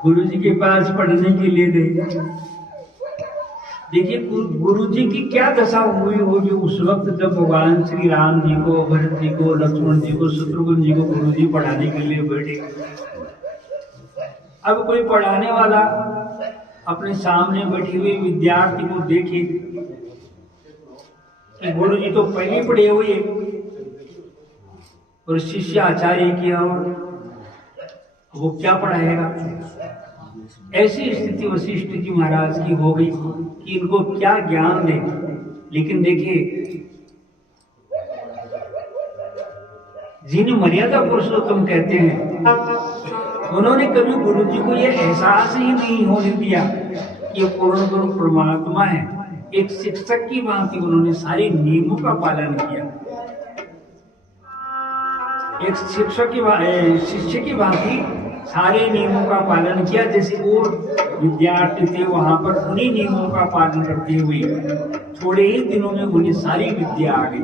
गुरु जी के पास पढ़ने के लिए गए। देखिए गुरु जी की क्या दशा हुई होगी उस वक्त जब भगवान श्री राम जी को, भरत जी को, लक्ष्मण जी को, शत्रुघ्न जी को गुरु जी पढ़ाने के लिए बैठे। अब कोई पढ़ाने वाला अपने सामने बैठे हुए विद्यार्थी को देखे कि गुरु जी तो पहले पढ़े हुए और शिष्य आचार्य की ओर, वो क्या पढ़ाएगा। ऐसी स्थिति वशिष्ठ जी महाराज की हो गई कि इनको क्या ज्ञान दे। लेकिन देखिए, जिन्हें मर्यादा पुरुषोत्तम कहते हैं, उन्होंने कभी गुरु जी को यह एहसास ही नहीं होने दिया कि ये पूर्ण गुरु परमात्मा है। एक शिक्षक की भांति उन्होंने सारे नियमों का पालन किया। एक शिक्षक की शिष्य की भांति सारे नियमों का पालन किया। जैसे और विद्यार्थी थे वहां पर उन्हीं नियमों का पालन करते हुए थोड़े ही दिनों में उन्हें सारी विद्या आ गई।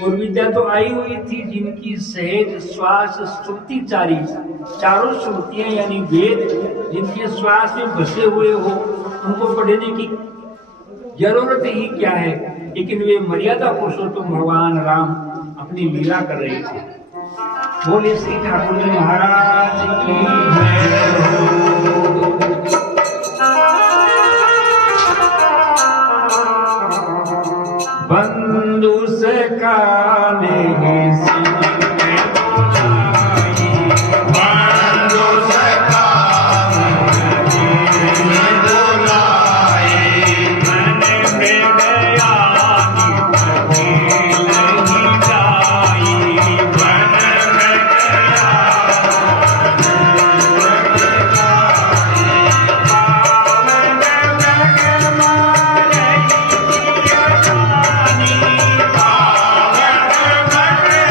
और विद्या तो आई हुई थी जिनकी सहज श्वास श्रुति चारों श्रुतियां यानी वेद जिनके श्वास में बसे हुए हो, उनको पढ़ने की जरूरत ही क्या है। लेकिन वे मर्यादा पुरुषोत्तम भगवान राम अपनी लीला कर रहे थे। बोले श्री ठाकुर जी महाराज की बंधु से काले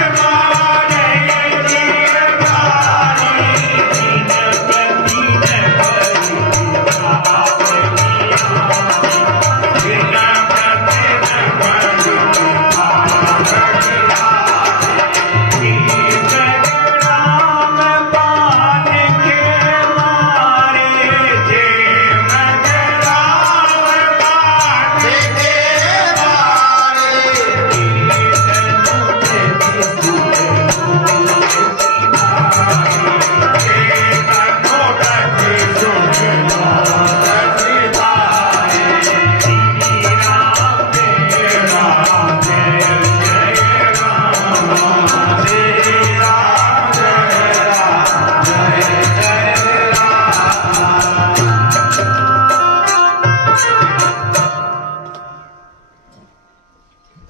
Bye.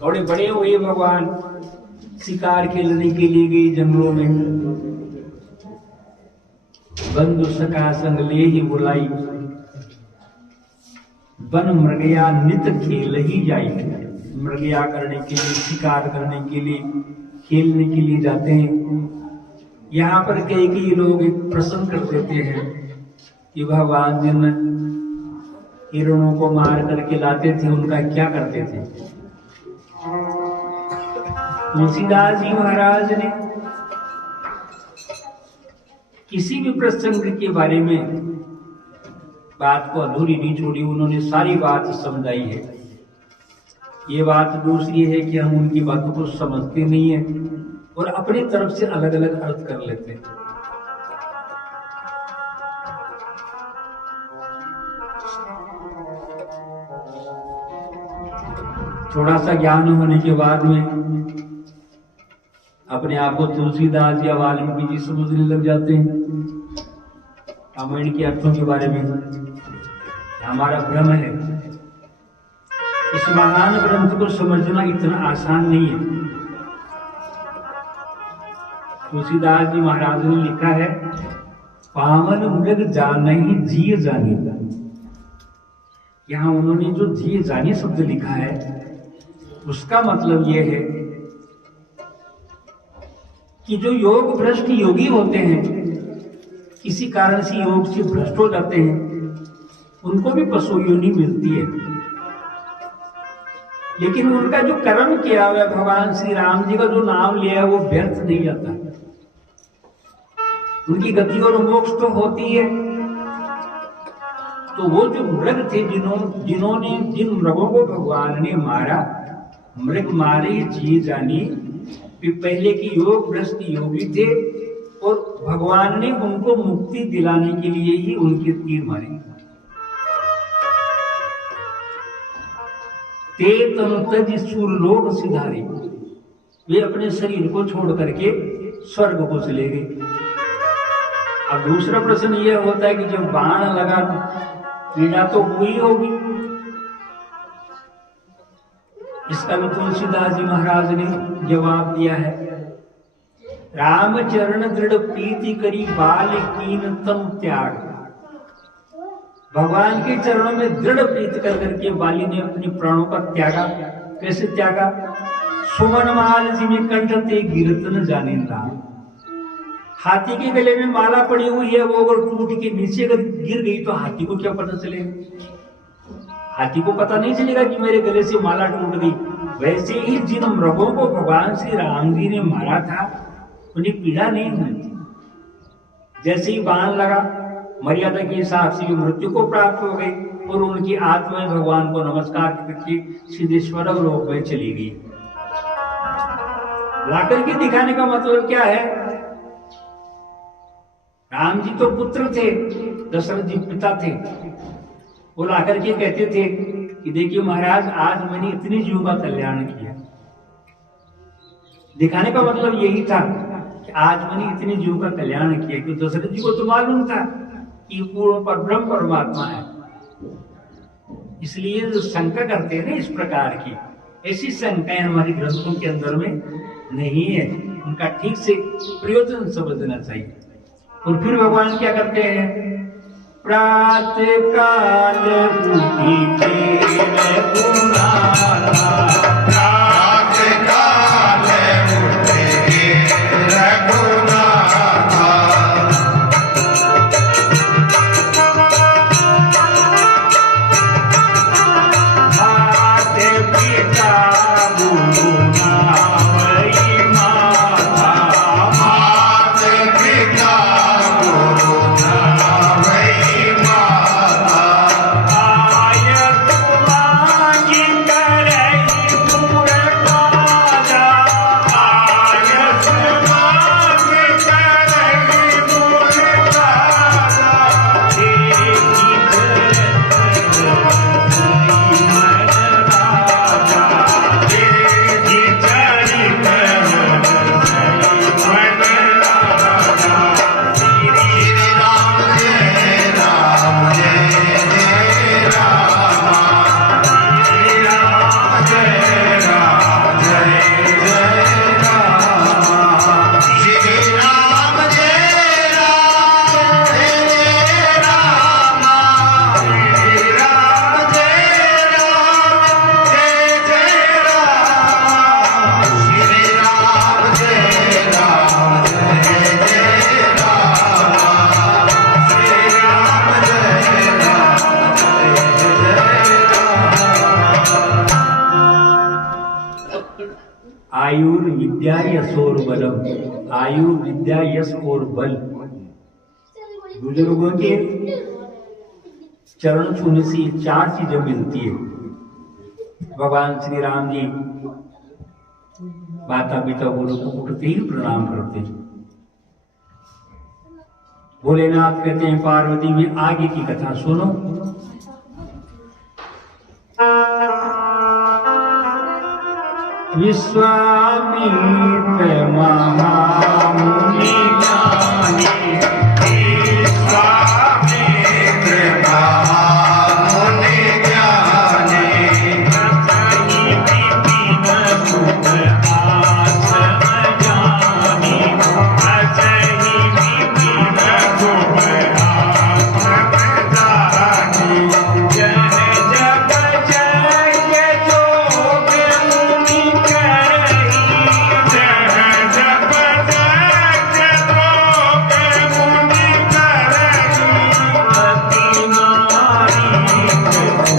थोड़े बड़े हुए भगवान, शिकार खेलने के लिए गए जंगलों में। बंधु सखा संग ले ही बुलाई, बन मृगया नित खेल ही जाई। मृगया करने के लिए, शिकार करने के लिए, खेलने के लिए जाते हैं। यहाँ पर कई लोग एक प्रश्न कर देते हैं कि भगवान जिन हिरणों को मार करके लाते थे उनका क्या करते थे। तुलसीदास जी महाराज ने किसी भी प्रसंग के बारे में बात को अधूरी नहीं छोड़ी, उन्होंने सारी बात समझाई है। ये बात दूसरी है कि हम उनकी बातों को समझते नहीं है और अपनी तरफ से अलग अलग अर्थ कर लेते हैं। थोड़ा सा ज्ञान होने के बाद में अपने आप को तुलसीदास या वाल्मीकि जी समझने लग जाते हैं। रामायण के अर्थों के बारे में हमारा भ्रम है। इस महान ग्रंथ को समझना इतना आसान नहीं है। तुलसीदास जी महाराज ने लिखा है, पावन मृग जानहि जिय जानी। यहां उन्होंने जो जिय जानी शब्द लिखा है उसका मतलब यह है कि जो योग भ्रष्ट योगी होते हैं, किसी कारण से योग से भ्रष्ट हो जाते हैं, उनको भी पशु योनि मिलती है, लेकिन उनका जो कर्म किया हुआ भगवान श्री राम जी का जो नाम लिया है वो व्यर्थ नहीं जाता। उनकी गति और मोक्ष तो होती है। तो वो जो मृग थे जिन्होंने जिन मृगों को भगवान ने मारा, मृग मारे जिए जानी, वे पहले के योग भ्रष्ट योगी थे और भगवान ने उनको मुक्ति दिलाने के लिए ही उनके तीर मारे। ते तनु तज सुरलोक सिधारे, वे अपने शरीर को छोड़ करके स्वर्ग को चले गए। अब दूसरा प्रश्न यह होता है कि जब बाण लगा पीड़ा तो हुई होगी। इसका भी तुलसीदास जी महाराज ने जवाब दिया है, राम चरण दृढ़ प्रीति करी बाल कीन तम त्याग। भगवान के चरणों में दृढ़ प्रीति कर करके बाली ने अपने प्राणों का त्यागा। कैसे त्यागा? सुमन माल जी में कंठ ते गिरत न जाने राम। हाथी के गले में माला पड़ी हुई है, वो अगर टूट के नीचे अगर गिर गई तो हाथी को क्या पता चलेगा? हाथी को पता नहीं चलेगा कि मेरे गले से माला टूट गई। वैसे ही जिन मृगों को भगवान श्री राम जी ने मारा था उन्हें पीड़ा नहीं हुई थी। जैसे ही बाण लगा, मर्यादा के हिसाब से मृत्यु को प्राप्त हो गई और उनकी आत्मा भगवान को नमस्कार करके सीधे स्वर्ग लोक में चली गई। लाकर के दिखाने का मतलब क्या है? राम जी तो पुत्र थे, दशरथ जी पिता थे। वो लाकर के कहते थे कि देखिए महाराज, आज मैंने इतने जीवों का कल्याण किया। दिखाने का मतलब यही था कि आज मैंने इतने जीवों का कल्याण किया, क्योंकि दशरथ जी को तो मालूम था कि पूर्ण पर ब्रह्म परमात्मा है। इसलिए जो शंका करते हैं ना इस प्रकार की, ऐसी शंकाएं हमारे ग्रंथों के अंदर में नहीं है। उनका ठीक से प्रयोजन समझना चाहिए। और फिर भगवान क्या करते हैं? प्रातः काल उठी तेरे गुणाना, प्रातः काल उठे रघुनाथ। माते पिता गुरु नावई माता, माते पिता गुरु नावई माता। आय सुमांगी करई दूर काजा, आय सुमांगी करई दूर काजा। देखी देखी चरित मन राजा। श्री राम जय राम जय जय राम। श्री राम जय राम आयुर्विद्या यशोर बलम, आयुर्विद्या यश और बल। बुजुर्गों के चरण छूने से 4 चीजें मिलती है। भगवान श्री राम जी माता पिता गुरु को उठते ही प्रणाम करते हैं। भोलेनाथ कहते हैं पार्वती में आगे की कथा सुनो। विश्वामित्र महामुनि ज्ञानी, विश्वामित्र महामुनि ज्ञानी, कथई विपिन सुख आस अजानी, असहि विपिन सुख आस जानी, जन जग जय जोग मुनि करही, जय जप जय जोग मुनि करही, अति मारी अति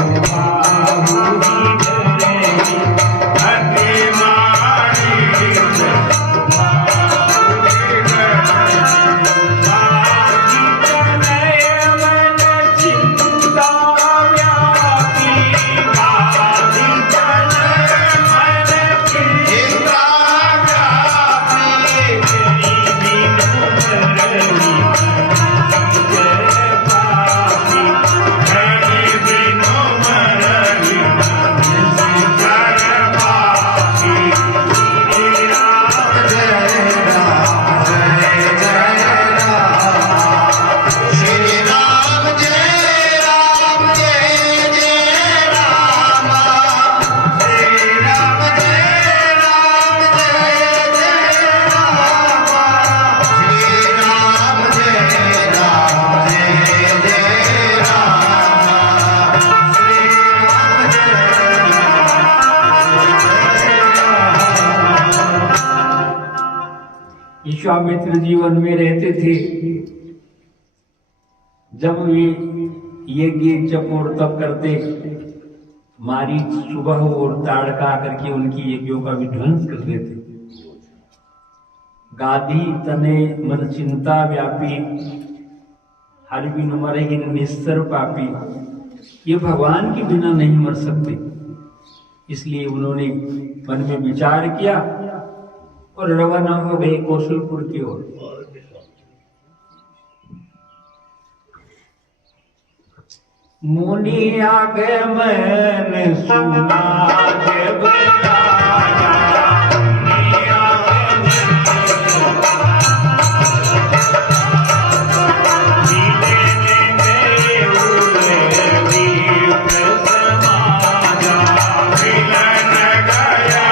विश्वामित्र जीवन में रहते थे। जब वे यज्ञ जप और तप करते, मारीच सुबह और ताड़का करके उनकी यज्ञों का विध्वंस कर देते। गाधी तने मन चिंता व्यापी, हर बिन मरे निस्तर पापी। ये भगवान के बिना नहीं मर सकते। इसलिए उन्होंने मन में विचार किया और रवाना हो गए कौशलपुर की ओर। मुनि आगमन सुना जब राजा, मुनि आगमन मिलन गए दीप समाजा, मिलन गया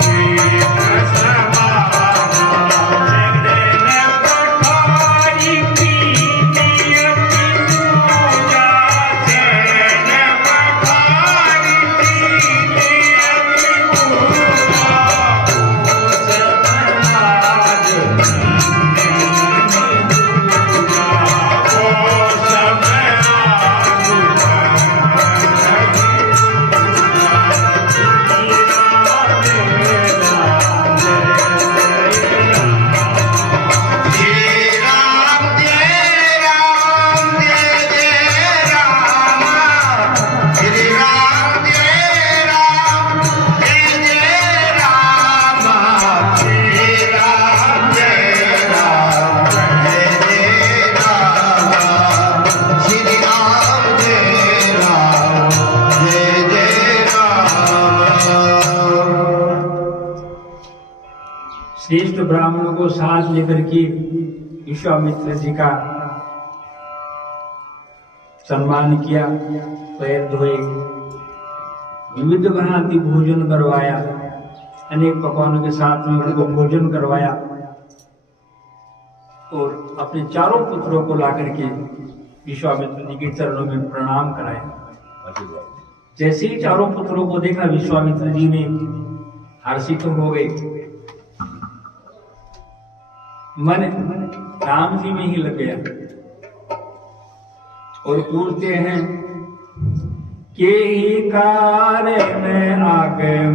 दीप समाजा, जगन पठारी प्रीति पूजा, जन पठारी श्रेष्ठ ब्राह्मणों को साथ लेकर के विश्वामित्र जी का सम्मान किया, पैर धोए, विविध भांति भोजन करवाया, अनेक पकवानों के साथ में उनको भोजन करवाया और अपने चारों पुत्रों को लाकर के विश्वामित्र जी के चरणों में प्रणाम कराया। जैसे ही चारों पुत्रों को देखा, विश्वामित्र जी ने हर्षित हो गए, मन राम जी में ही लग गया और पूछते हैं के ही कारण आगमन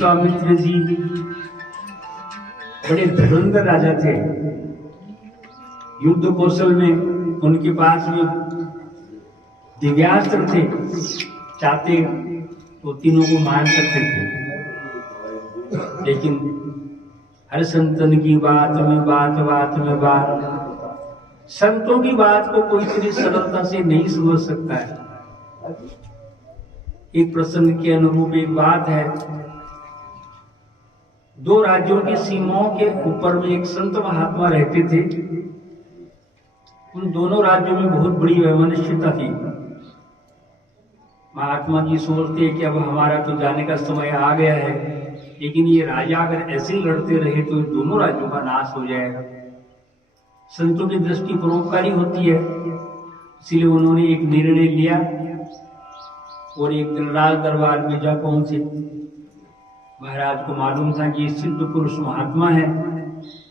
विश्वामित्र जी बड़े धुरंधर राजा थे। युद्ध कौशल में उनके पास में दिव्यास्त्र थे, चाहते तो तीनों को मार सकते थे। लेकिन हर संतन की बात में बात, संतों की बात को कोई इतनी सरलता से नहीं समझ सकता है। एक प्रसंग के अनुरूप एक बात है। दो राज्यों की सीमाओं के ऊपर में एक संत महात्मा रहते थे। उन दोनों राज्यों में बहुत बड़ी वैमनस्यता थी। महात्मा जी सोचते कि अब हमारा तो जाने का समय आ गया है, लेकिन ये राजा अगर ऐसे ही लड़ते रहे तो दोनों राज्यों का नाश हो जाएगा। संतों की दृष्टि परोपकारी होती है, इसलिए उन्होंने एक निर्णय लिया और एक दिन राज दरबार में जा पहुंचे। महाराज को मालूम था कि सिद्ध पुरुष महात्मा है,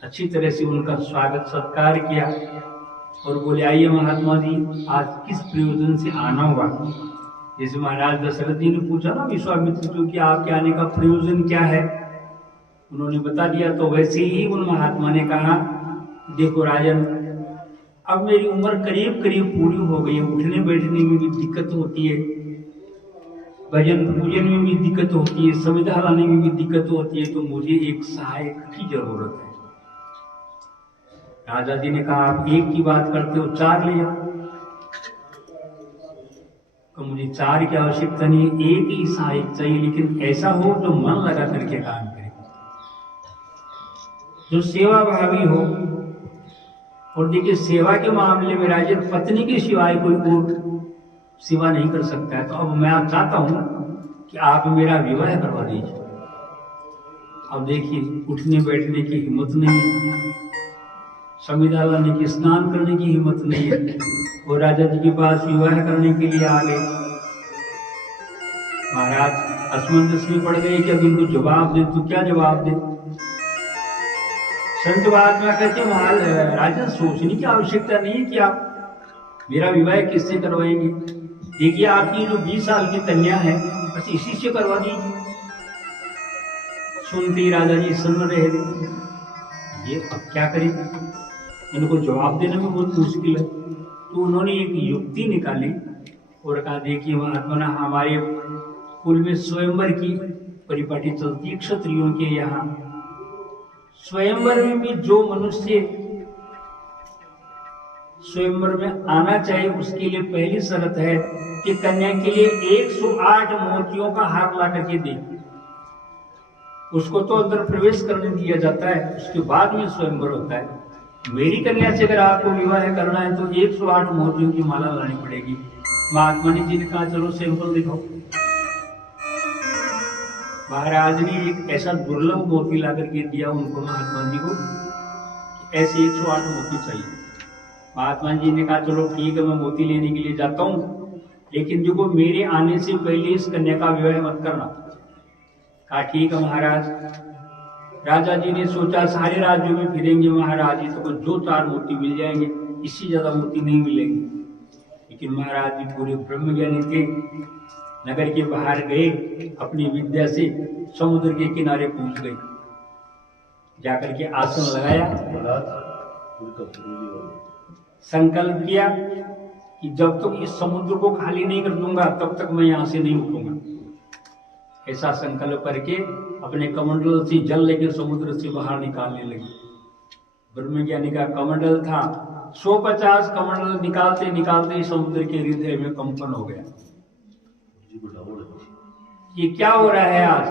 अच्छी तरह से उनका स्वागत सत्कार किया और बोले, आइए महात्मा जी, आज किस प्रयोजन से आना हुआ। जैसे महाराज दशरथ जी ने पूछा ना विश्वामित्र जी कि आपके आने का प्रयोजन क्या है, उन्होंने बता दिया। तो वैसे ही उन महात्मा ने कहा, देखो राजन, अब मेरी उम्र करीब करीब पूरी हो गई है, उठने बैठने में भी दिक्कत होती है, भजन पूजन में भी दिक्कत होती है, संविधा लाने में भी दिक्कत होती है, तो मुझे एक सहायक की जरूरत है। राजा जी ने कहा, आप एक की बात करते हो, चार ले आओ। तो मुझे चार की आवश्यकता नहीं, एक ही सहायक चाहिए, लेकिन ऐसा हो जो मन लगा करके काम करे, जो सेवा भावी हो। और देखिए, सेवा के मामले में राजन पत्नी के सिवाय कोई और सेवा नहीं कर सकता है। तो अब मैं आप चाहता हूं कि आप मेरा विवाह करवा दीजिए। अब देखिए, उठने बैठने की हिम्मत नहीं है, संविधा लाने की, स्नान करने की हिम्मत नहीं है, और राजा जी के पास विवाह करने के लिए आ गए। महाराज असमंजस में पड़ गए कि अब इनको जवाब दे, तो क्या जवाब दे। संत महात्मा कहते, राजा सोचने की आवश्यकता नहीं है कि आप मेरा विवाह किससे करवाएंगे। देखिए, आपकी जो 20 साल की कन्या है, बस इसी से करवा दीजिए। सुनते ही राजा जी सुन रहे थे, ये अब क्या करें, इनको जवाब देना में बहुत मुश्किल है। तो उन्होंने एक युक्ति निकाली और कहा, देखिए महात्मा, हमारे कुल में स्वयंवर की परिपाटी चलती है क्षत्रियों के यहाँ। स्वयंवर में भी जो मनुष्य स्वयंवर में आना चाहिए, उसके लिए पहली शर्त है कि कन्या के लिए 108 मोतियों का हार ला करके दे। उसको तो अंदर प्रवेश करने दिया जाता है, उसके बाद में स्वयंवर होता है। मेरी कन्या से अगर आपको विवाह करना है तो 108 मोतियों की माला लानी पड़ेगी। महात्मा ने जी ने कहा, चलो सैंपल दिखाओ। महाराज ने एक ऐसा दुर्लभ मोती ला करके दिया उनको, महात्मा जी को, ऐसे 108 मोती चाहिए। महात्मा जी ने कहा, चलो ठीक है, मैं मोती लेने के लिए जाता हूँ, लेकिन जो मेरे आने से पहले इस कन्या का विवाह मत करना। कहा, ठीक है महाराज। राजा जी ने सोचा, सारे राज्यों में फिरेंगे महाराज, ये तो जो 4 मोती मिल जाएंगे, इससे ज्यादा मोती नहीं मिलेंगे। लेकिन महाराज जी पूरे ब्रह्मज्ञानी थे, नगर के बाहर गए, अपनी विद्या से समुद्र के किनारे पहुंच गए। जाकर के आसन लगाया, संकल्प किया कि जब तक इस समुद्र को खाली नहीं कर दूंगा तब तक मैं यहां से नहीं उठूंगा। ऐसा संकल्प करके अपने कमंडल से जल लेकर समुद्र से बाहर निकालने लगे। ब्रह्मज्ञानी का कमंडल था, 150 कमंडल निकालते निकालते समुद्र के हृदय में कंपन हो गया। ये क्या हो रहा है आज,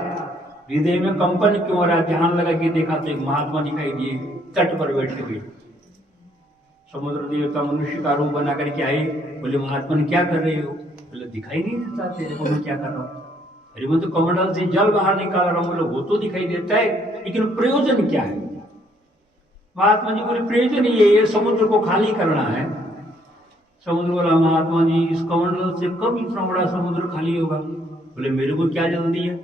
हृदय में कंपन क्यों हो रहा है? ध्यान लगा के देखा तो एक महात्मा दिखाई दिए, तट पर बैठे हुए। समुद्र देवता मनुष्य का रूप बना करके आए। बोले, महात्मा ने क्या कर रहे हो? बोले, दिखाई नहीं देता तेरे को मैं क्या कर रहा हूँ। अरे मैं तो कमंडल से जल बाहर निकाल रहा हूँ। बोले, वो तो दिखाई देता है, लेकिन प्रयोजन क्या है? महात्मा जी बोले, प्रयोजन ये समुद्र को खाली करना है। समुद्र बोला, महात्मा जी इस कमंडल से कब इतना बड़ा समुद्र खाली होगा? बोले, मेरे को क्या जल्दी है,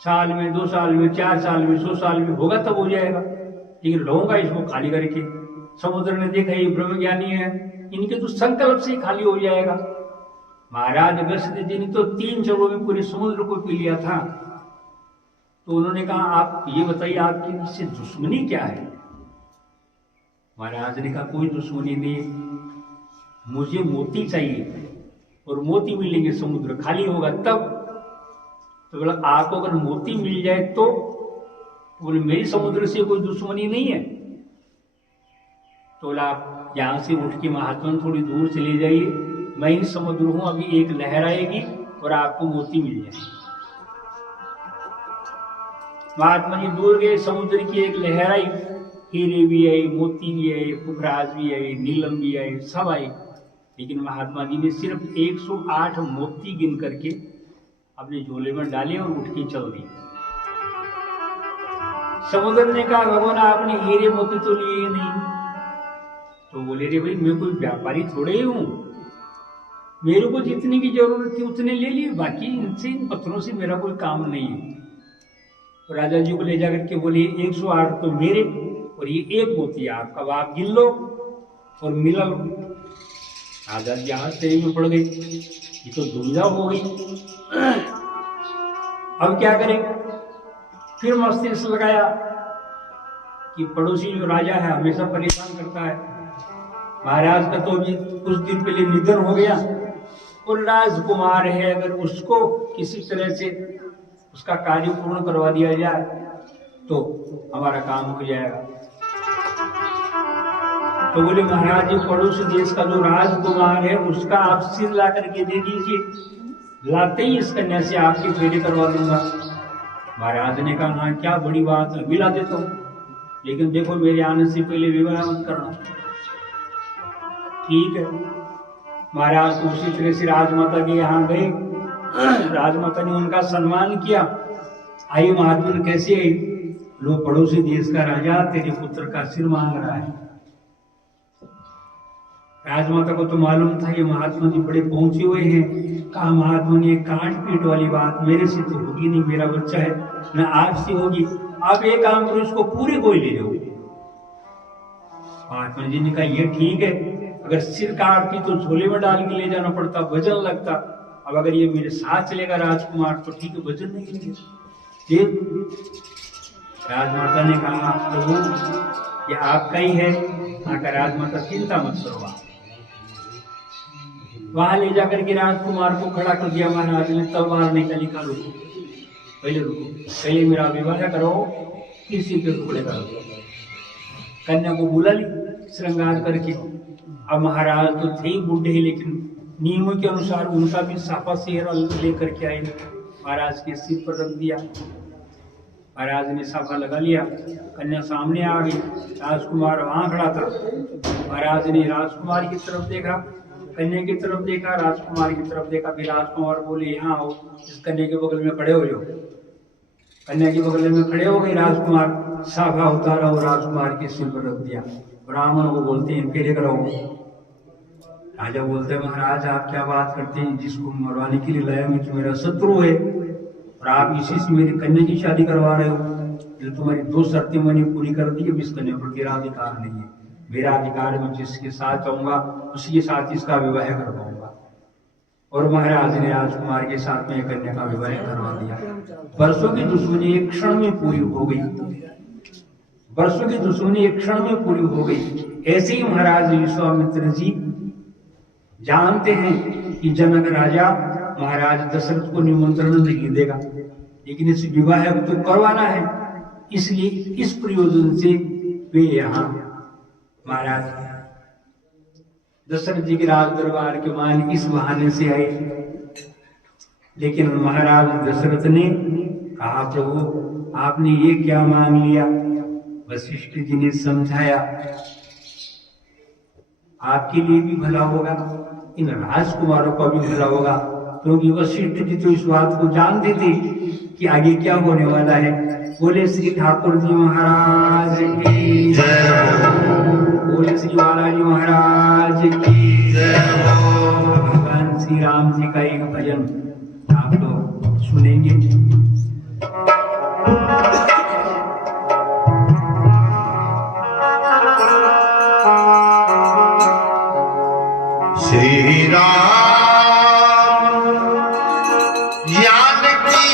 साल में, 2 साल में, 4 साल में, 100 साल में होगा तब हो जाएगा, लेकिन रहूंगा इसको खाली करके। समुद्र ने देखा ये ब्रह्मज्ञानी है, इनके तो संकल्प से ही खाली हो जाएगा। महाराज अगस्त्य जी ने तो 3 चरणों में पूरे समुद्र को पी लिया था। तो उन्होंने कहा आप ये बताइए आपकी इससे दुश्मनी क्या है। महाराज ने कहा कोई दुश्मनी नहीं, मुझे मोती चाहिए और मोती मिलेंगे समुद्र खाली होगा तब। तो बोला आपको अगर मोती मिल जाए तो बोले मेरी समुद्र से कोई दुश्मनी नहीं है। तो बोला आप यहां से उठ के महात्मा थोड़ी दूर चले जाइए, मैं ही समुद्र हूं, अभी एक लहर आएगी और आपको मोती मिल जाएगी। महात्मा जी दूर गए, समुद्र की एक लहर आई, हीरे भी आई, मोती भी आए, पुखराज भी आए, नीलम भी आए, सब आए। लेकिन महात्मा जी ने सिर्फ 108 मोती गिन करके अपने झोले में डाले और उठ के चल दिए। समुद्र ने कहा भगवान आपने हीरे मोती तो लिए ही नहीं। तो बोले रे भाई मैं कोई व्यापारी थोड़े ही हूं, मेरे को जितने की जरूरत थी उतने ले लिए, बाकी इनसे इन पत्थरों से मेरा कोई काम नहीं है। तो राजा जी को ले जाकर के बोले 108 तो मेरे और ये एक मोती आपका, अब आप गिन लो और मिला लो। राजा जी आश्चर्य में पड़ गई, ये तो दुविधा हो गई, अब क्या करें। फिर मस्तिष्क लगाया कि पड़ोसी जो राजा है हमेशा परेशान करता है, महाराज का तो अभी कुछ दिन पहले निधन हो गया और राजकुमार है, अगर उसको किसी तरह से उसका कार्य पूर्ण करवा दिया जाए तो हमारा काम हो जाएगा। तो बोले महाराज जी पड़ोसी देश का जो राजकुमार है उसका आप सिर ला करके दे दीजिए, लाते ही इस कन्या से आपकी फेरे करवा दूंगा। महाराज ने कहा हाँ क्या बड़ी बात है, ला देता हूं, लेकिन देखो मेरे आने से पहले विवाह मत करना। ठीक है। महाराज तो उसी तरह से राजमाता के यहाँ गए, राजमाता ने उनका सम्मान किया। आई महात्मा कैसे आई, लो पड़ोसी देश का राजा तेरे पुत्र का सिर मांग रहा है। राजमाता को तो मालूम था ये महात्मा जी बड़े पहुंचे हुए हैं। कहा महात्मा ने काट पीट वाली बात मेरे से तो होगी नहीं, मेरा बच्चा है न आपसे होगी, आप एक काम करो इसको पूरे को ही ले जाओ। महात्मा जी ने कहा ये ठीक है, अगर सिर काटती तो झोले में डाल के ले जाना पड़ता, वजन लगता, अब अगर ये मेरे साथ चलेगा राजकुमार तो ठीक है, वजन नहीं लेंगे। राजमाता ने कहा प्रभु ये आपका ही है। आकर राजमाता चिंता मत करो। वहां ले जाकर के राजकुमार को खड़ा कर दिया। महाराज ने तलवार निकाली, कहा रुको पहले रुको, पहले मेरा विवाह करो, किसी के टुकड़े करो। कन्या को बुला ली श्रृंगार करके। अब महाराज तो थे ही बूढ़े, लेकिन नियमों के अनुसार उनका भी साफा सेहरा लेकर के आए, महाराज के सिर पर रख दिया। महाराज ने साफा लगा लिया, कन्या सामने आ गई, राजकुमार वहां खड़ा था। महाराज ने राजकुमार की तरफ देखा, कन्या की तरफ देखा, राजकुमार की तरफ देखा। फिर राजकुमार बोले यहाँ आओ, इस कन्या के बगल में खड़े हो जाओ। कन्या के बगल में खड़े हो गए, राजकुमार साफा उतारा और राजकुमार के सिर पर रख दिया। ब्राह्मण को बोलते हैं इनके लेकर आओ। राजा बोलते हैं महाराज आप क्या बात करते हैं, जिसको मरवाने के लिए लाया मैं तो मेरा शत्रु है और आप इसी से मेरी कन्या की शादी करवा रहे हो। जो तुम्हारी 2 शर्तें मैंने पूरी कर दी, अब इस कन्या पर तेरा अधिकार नहीं है। मेरा अधिकार मैं जिसके साथ चाहूंगा उसी के साथ इसका विवाह करवाऊंगा। और महाराज ने राजकुमार के साथ में कन्या का विवाह करवा दिया। वर्षों की दुश्मनी एक क्षण में पूरी हो गई, वर्षों की दुश्मनी एक क्षण में पूरी हो गई। ऐसे ही महाराज विश्वामित्र जी जानते हैं कि जनक राजा महाराज दशरथ को निमंत्रण नहीं देगा, लेकिन इस विवाह को तो करवाना है, इसलिए इस प्रयोजन से वे यहाँ महाराज दशरथ जी के राज दरबार के मान इस बहाने से आए। लेकिन महाराज दशरथ ने कहा प्रभु आपने ये क्या मांग लिया। वशिष्ठ जी ने समझाया आपके लिए भी भला होगा, इन राजकुमारों का भी भला होगा, क्योंकि वशिष्ठ जी तो इस बात को जानते थे कि आगे क्या होने वाला है। बोले श्री ठाकुर जी महाराज की जय, बोले श्री बालाजी महाराज की जय। भगवान श्री राम जी का एक भजन आप लोग सुनेंगे। श्री राम जानकी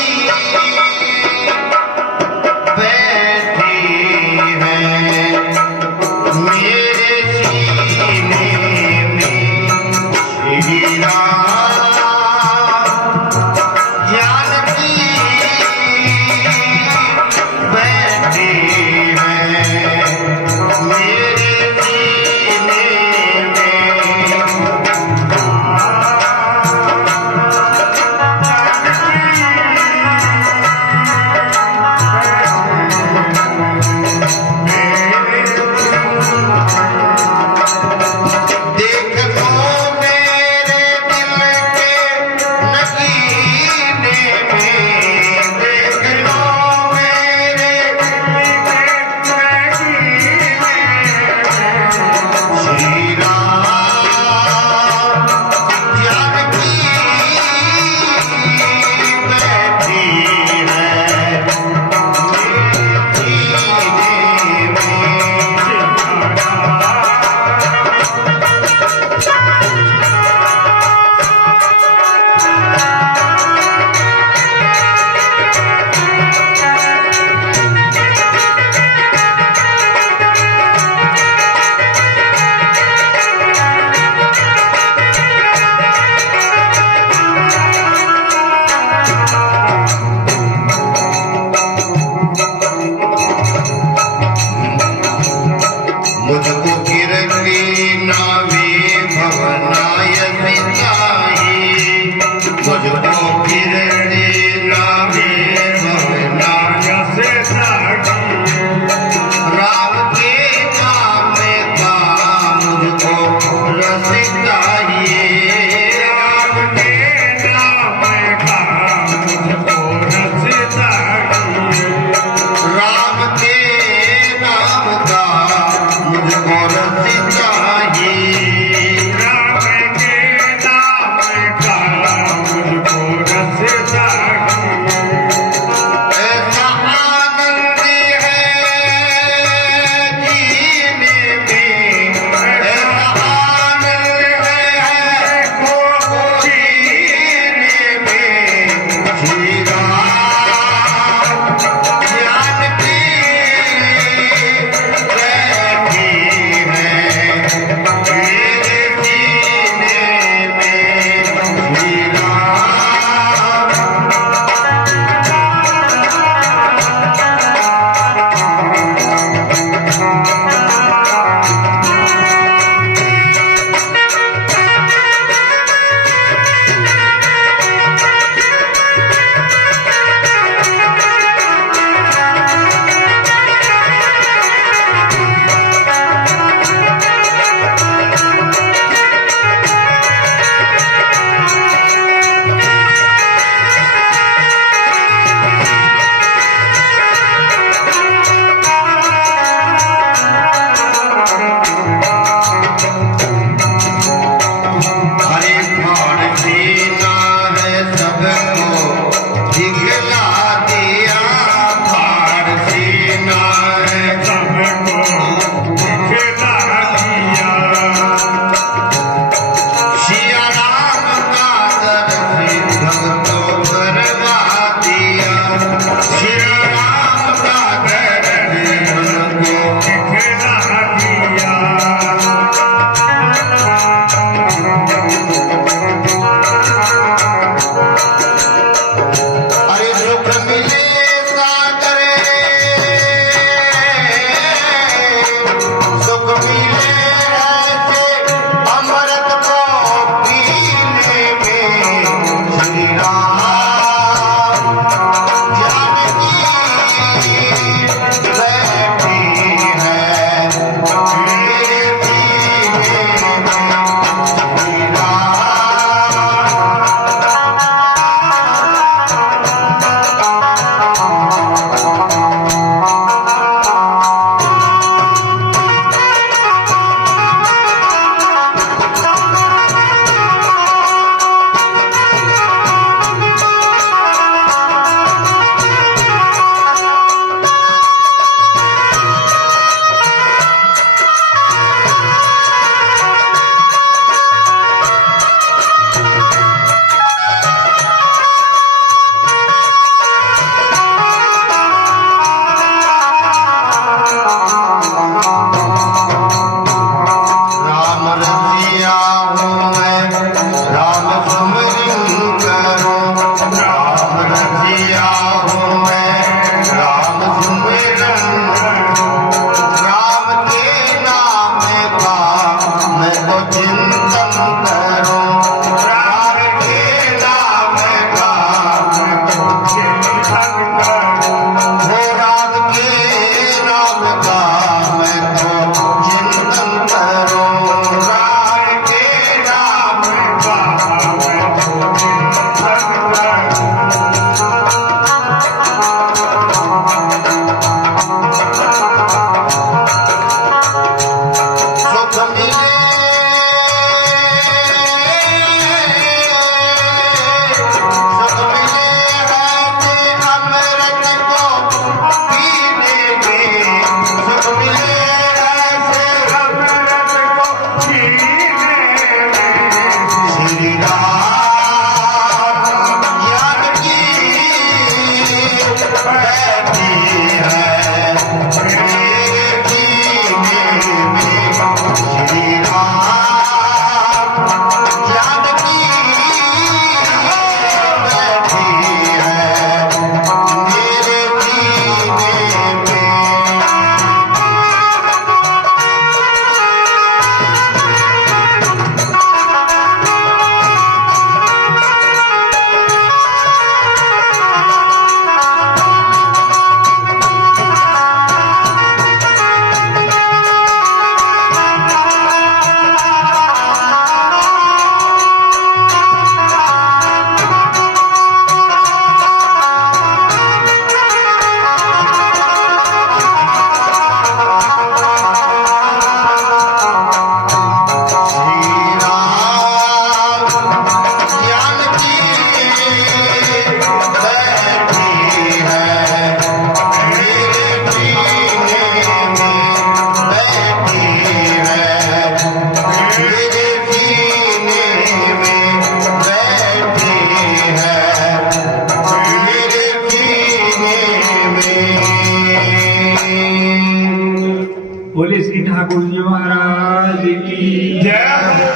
बोले श्री ठाकुर जी महाराज की जय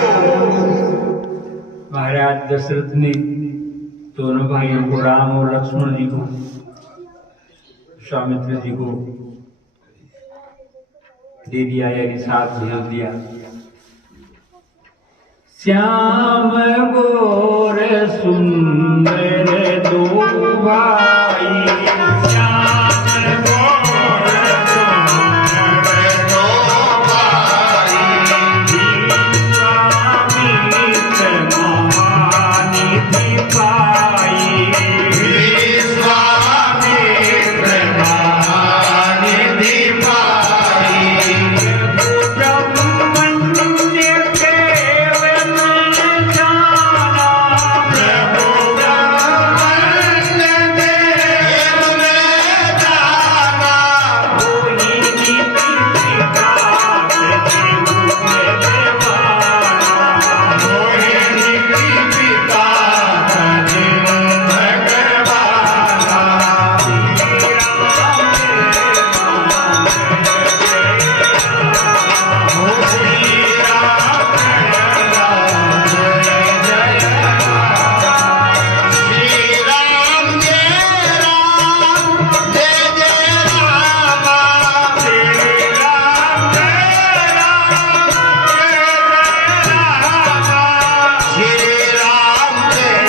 हो। महाराज दशरथ ने दोनों भाइयों को, राम और लक्ष्मण जी को, स्वामित्र जी को दे दिया, यानी साथ भेज दिया। श्याम गोर सुंदर दो भाई, श्याम गोर सुंदर दो भाई, विश्वामित्र महानिधि पाई, विश्वामित्र महानिधि पाई, ब्रह्मण्य केवल जाना, प्रभु ब्रह्मांड देव में जाना, कोई नीति पिता प्रभु देवाना। मोहिनी पिता सजीव भगवाना, हो श्री राम जय जय राम, श्री राम जय राम जय जय राम, श्री राम जय राम जय राम, श्री राम जय राम जय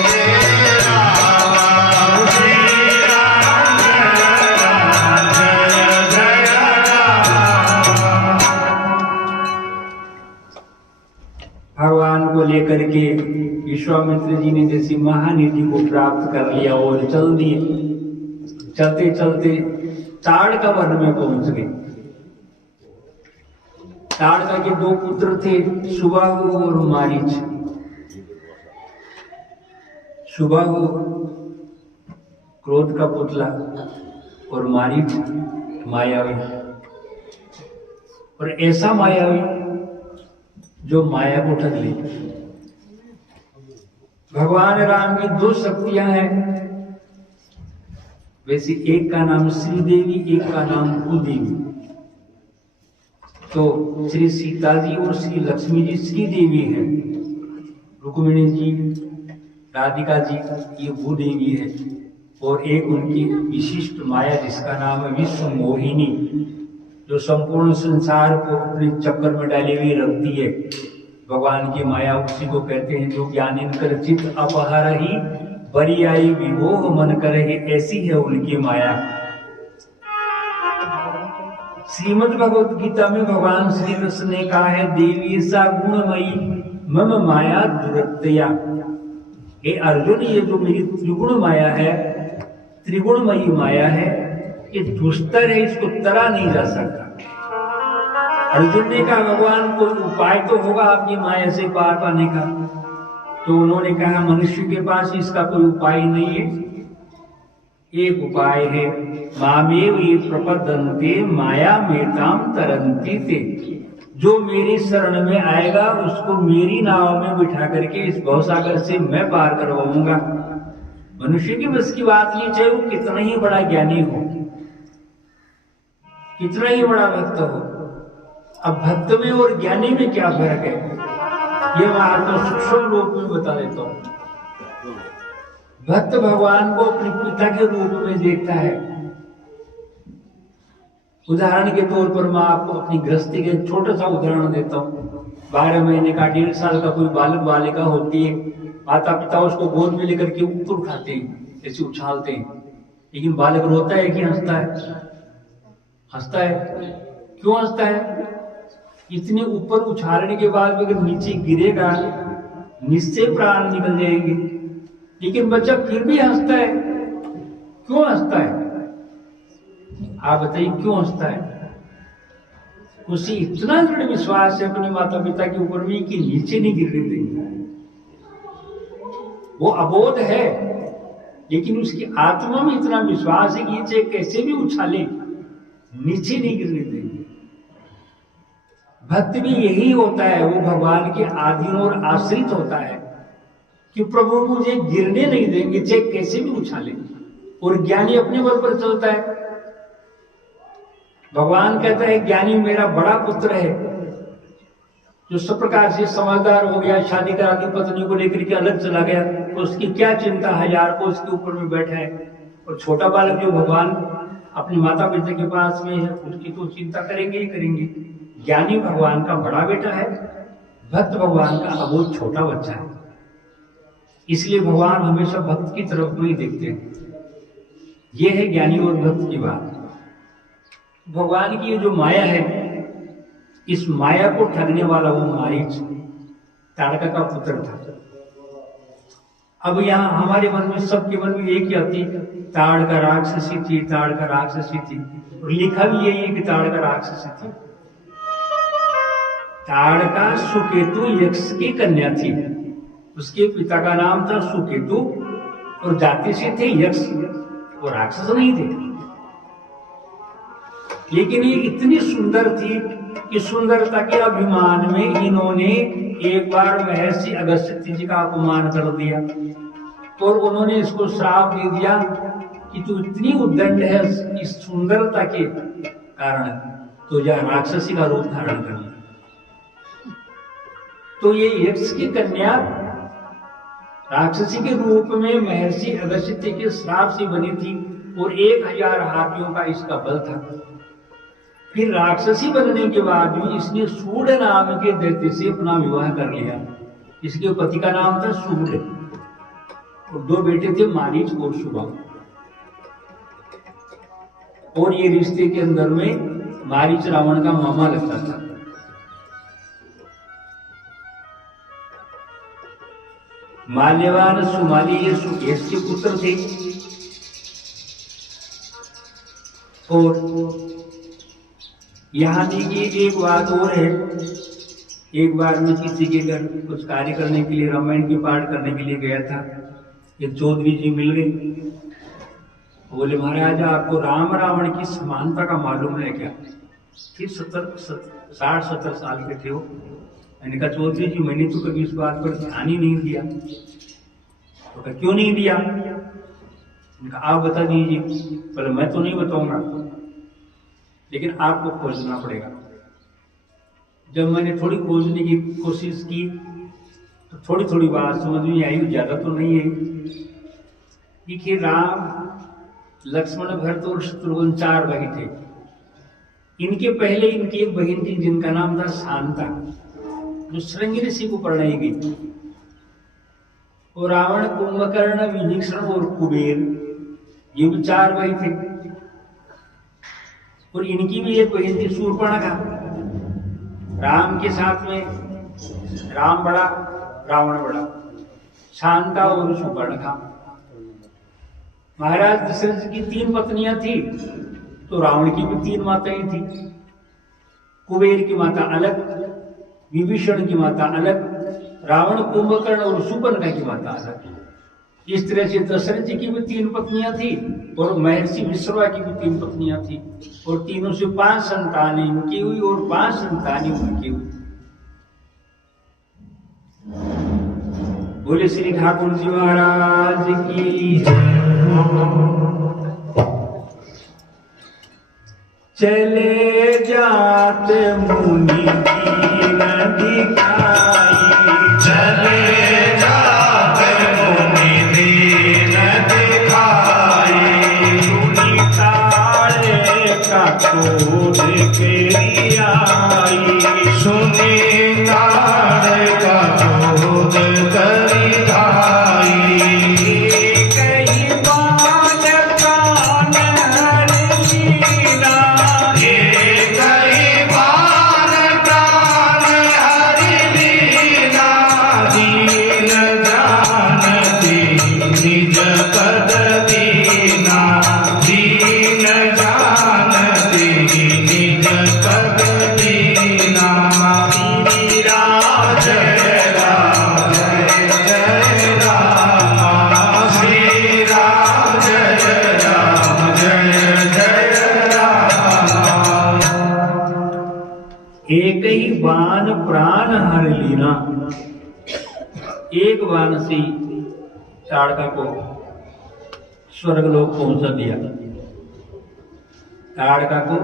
जय राम, श्री राम जय राम जय जय राम। भगवान को लेकर के विश्वामित्र जी ने जैसी महानिधि को प्राप्त कर लिया और चल दिए। चलते चलते ताड़का वन में पहुंच गए। ताड़का के दो पुत्र थे, सुबाहु और मारीच। सुबाहु क्रोध का पुतला और मारीच मायावी, और ऐसा मायावी जो माया को ठग ले। भगवान राम की दो शक्तियां हैं, वैसे एक का नाम श्रीदेवी, एक का नाम भूदेवी। तो श्री सीता जी और श्री लक्ष्मी जी श्रीदेवी है, रुक्मिणी जी, राधिका जी ये भूदेवी है, और एक उनकी विशिष्ट माया जिसका नाम है विश्व मोहिनी, जो संपूर्ण संसार को अपने चक्कर में डाले हुए रखती है। भगवान की माया उसी को कहते हैं जो ज्ञानिन कर चित अपहरहि, बरी आई विभोग मन करहि, ऐसी है उनकी माया। श्रीमद् भगवत गीता में भगवान श्री कृष्ण ने कहा है, देवी सा गुणमयी मम माया दुरत्या। हे अर्जुन, ये जो मेरी त्रिगुण माया है, त्रिगुणमयी माया है, ये दुस्तर है, इसको तरा नहीं जा सकता। अर्जुन ने कहा, भगवान कोई उपाय तो होगा आपकी माया से पार पाने का। तो उन्होंने कहा, मनुष्य के पास इसका कोई उपाय नहीं है। एक उपाय है, मामेव ये प्रपद्यन्ते माया मेताम तरन्ति ते। जो मेरी शरण में आएगा उसको मेरी नाव में बिठा करके इस भवसागर से मैं पार करवाऊंगा। मनुष्य की बस की बात नहीं, चाहे वो कितना ही बड़ा ज्ञानी हो, कितना ही बड़ा भक्त हो। अब भक्त में और ज्ञानी में क्या फर्क है, ये मैं आपको सूक्ष्म रूप में बता देता हूं। भक्त भगवान को अपने पिता के रूप में देखता है। उदाहरण के तौर पर मैं आपको अपनी गृहस्थी के छोटा सा उदाहरण देता हूँ। 12 महीने का 1.5 साल का कोई बालक बालिका होती है, माता पिता उसको गोद में लेकर के ऊपर उठाते हैं, ऐसे उछालते हैं, लेकिन बालक रोता है कि हंसता है? हंसता है। क्यों हंसता है? इतने ऊपर उछालने के बाद अगर नीचे गिरेगा, निश्चय प्राण निकल जाएंगे, लेकिन बच्चा फिर भी हंसता है। क्यों हंसता है? आप बताइए क्यों हंसता है? उसे इतना दृढ़ विश्वास है अपने माता पिता के ऊपर भी कि नीचे नहीं गिरने देंगे। वो अबोध है, लेकिन उसकी आत्मा में इतना विश्वास है कि चाहे कैसे भी उछाले नीचे नहीं गिरने देंगे। भक्त भी यही होता है, वो भगवान के अधीन और आश्रित होता है कि प्रभु मुझे गिरने नहीं देंगे, चाहे कैसे भी उछाले। और ज्ञानी अपने बल पर चलता है। भगवान कहता है ज्ञानी मेरा बड़ा पुत्र है, जो सब प्रकार से समझदार हो गया, शादी करा के पत्नी को लेकर के अलग चला गया, तो उसकी क्या चिंता, 1000 को उसके ऊपर में बैठा है। और छोटा बालक जो भगवान अपने माता पिता के पास में है, उसकी तो चिंता करेंगे ही करेंगे। ज्ञानी भगवान का बड़ा बेटा है, भक्त भगवान का अबोध छोटा बच्चा है। इसलिए भगवान हमेशा भक्त की तरफ में ही देखते हैं। ये है ज्ञानी और भक्त की बात। भगवान की ये जो माया है, इस माया को ठगने वाला वो मारीच ताड़का का पुत्र था। अब यहाँ हमारे मन में, सबके मन में एक ही आती, ताड़का राक्षसी थी, ताड़का राक्षसी थी, और लिखा भी यही है कि ताड़का राक्षसी थी। ताड़का सुकेतु यक्ष की कन्या थी, उसके पिता का नाम था सुकेतु और जाति से थे यक्ष, वो राक्षस नहीं थे। लेकिन ये इतनी सुंदर थी कि सुंदरता के अभिमान में इन्होंने एक बार महर्षि अगस्त्य जी का अपमान कर दिया और उन्होंने इसको श्राप दे दिया कि तू इतनी उद्दंड है इस सुंदरता के कारण, तो यह राक्षसी का रूप धारण कर लिया। तो ये यक्ष की कन्या राक्षसी के रूप में महर्षि अगस्त्य के श्राप से बनी थी और 1000 हाथियों का इसका बल था। फिर राक्षसी बनने के बाद भी इसने सूड नाम के दैत्य से अपना विवाह कर लिया। इसके पति का नाम था सूड और 2 बेटे थे, मारीच और शुभा। और ये रिश्ते के अंदर में मारीच रावण का मामा लगता था। माल्यवान सुमाली ये सुकेश के पुत्र थे। और यहाँ देखिए एक बात और है, एक बार मैं किसी के घर कुछ कार्य करने के लिए, रामायण के पाठ करने के लिए गया था। एक चौधरी जी मिल गए, बोले महाराज आपको राम रावण की समानता का मालूम है क्या? फिर 60-70 साल के थे वो। मैंने कहा चौधरी जी मैंने तो कभी इस बात पर ध्यान ही नहीं दिया। तो कहा क्यों नहीं दिया? मैंने कहा आप बता दीजिए। बोले मैं तो नहीं बताऊंगा, लेकिन आपको खोजना पड़ेगा। जब मैंने थोड़ी खोजने की कोशिश की तो थोड़ी थोड़ी बात समझ में आई, ज्यादा तो नहीं है। देखिए राम, लक्ष्मण, भरत और शत्रुघ्न 4 भाई थे। इनके पहले इनकी एक बहन थी जिनका नाम था शांता, जो श्रृंगी ऋषि को परणाई गई। और रावण, कुंभकर्ण, विभीषण और कुबेर, ये भी 4 भाई थे। और इनकी भी एक बहन थी शूर्पणखा। राम के साथ में राम बड़ा, रावण बड़ा, शांता और शूर्पणखा। महाराज दशरथ की 3 पत्नियां थी, तो रावण की भी 3 माताएं थी। कुबेर की माता अलग, विभीषण की माता अलग, रावण, कुंभकर्ण और शूर्पणखा की माता अलग। इस तरह से दशरथ जी की भी 3 पत्नियां थी और महर्षि विश्रवा की भी 3 पत्नियां थी। और तीनों से 5 संतानें इनकी हुई और 5 संतानें उनकी हुई। बोले श्री ठाकुर जी महाराज की चले जाते मुनि की नदी खाई, चले जाते मुनि दीन दिखाई, सुनी ताड़े का क्रोध केरी आई, सुनी ताड़े का क्रोध करी धाई, कहीं बाण प्राण हर लीला, कई बार प्राण हरि लीला, दीन जानती निज पद दीना, दीन जानती निज पद दीना, मीरा जय राम जय राम, श्री राम जय राम जय राम। एक ही बाण प्राण हर लीना। एक बाण से ताड़का को स्वर्गलोक पहुंचा दिया। ताड़का को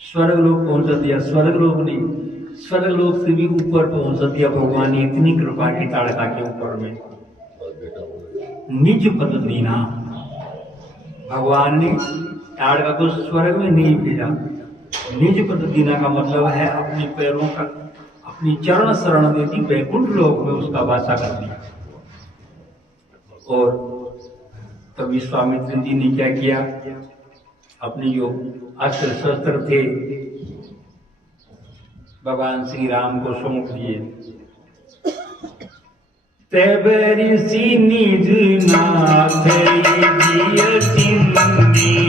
स्वर्ग लोक पहुंच दिया, स्वर्ग लोक नहीं, स्वर्ग लोक से भी ऊपर पहुंच दिया भगवान ने, इतनी कृपा की ताड़का के ऊपर में। निज पद दीना, भगवान ने ताड़का को स्वर्ग में नहीं भेजा। निज पद दीना का मतलब है अपने पैरों का, अपनी चरण शरण देती वैकुंठ लोक में उसका वासा कर दिया। और तब विश्वामित्र जी ने क्या किया, अपने जो अस्त्र शस्त्र थे भगवान श्री राम को सौंप दिए। तब ऋषि निज नाथ जिय चिंदी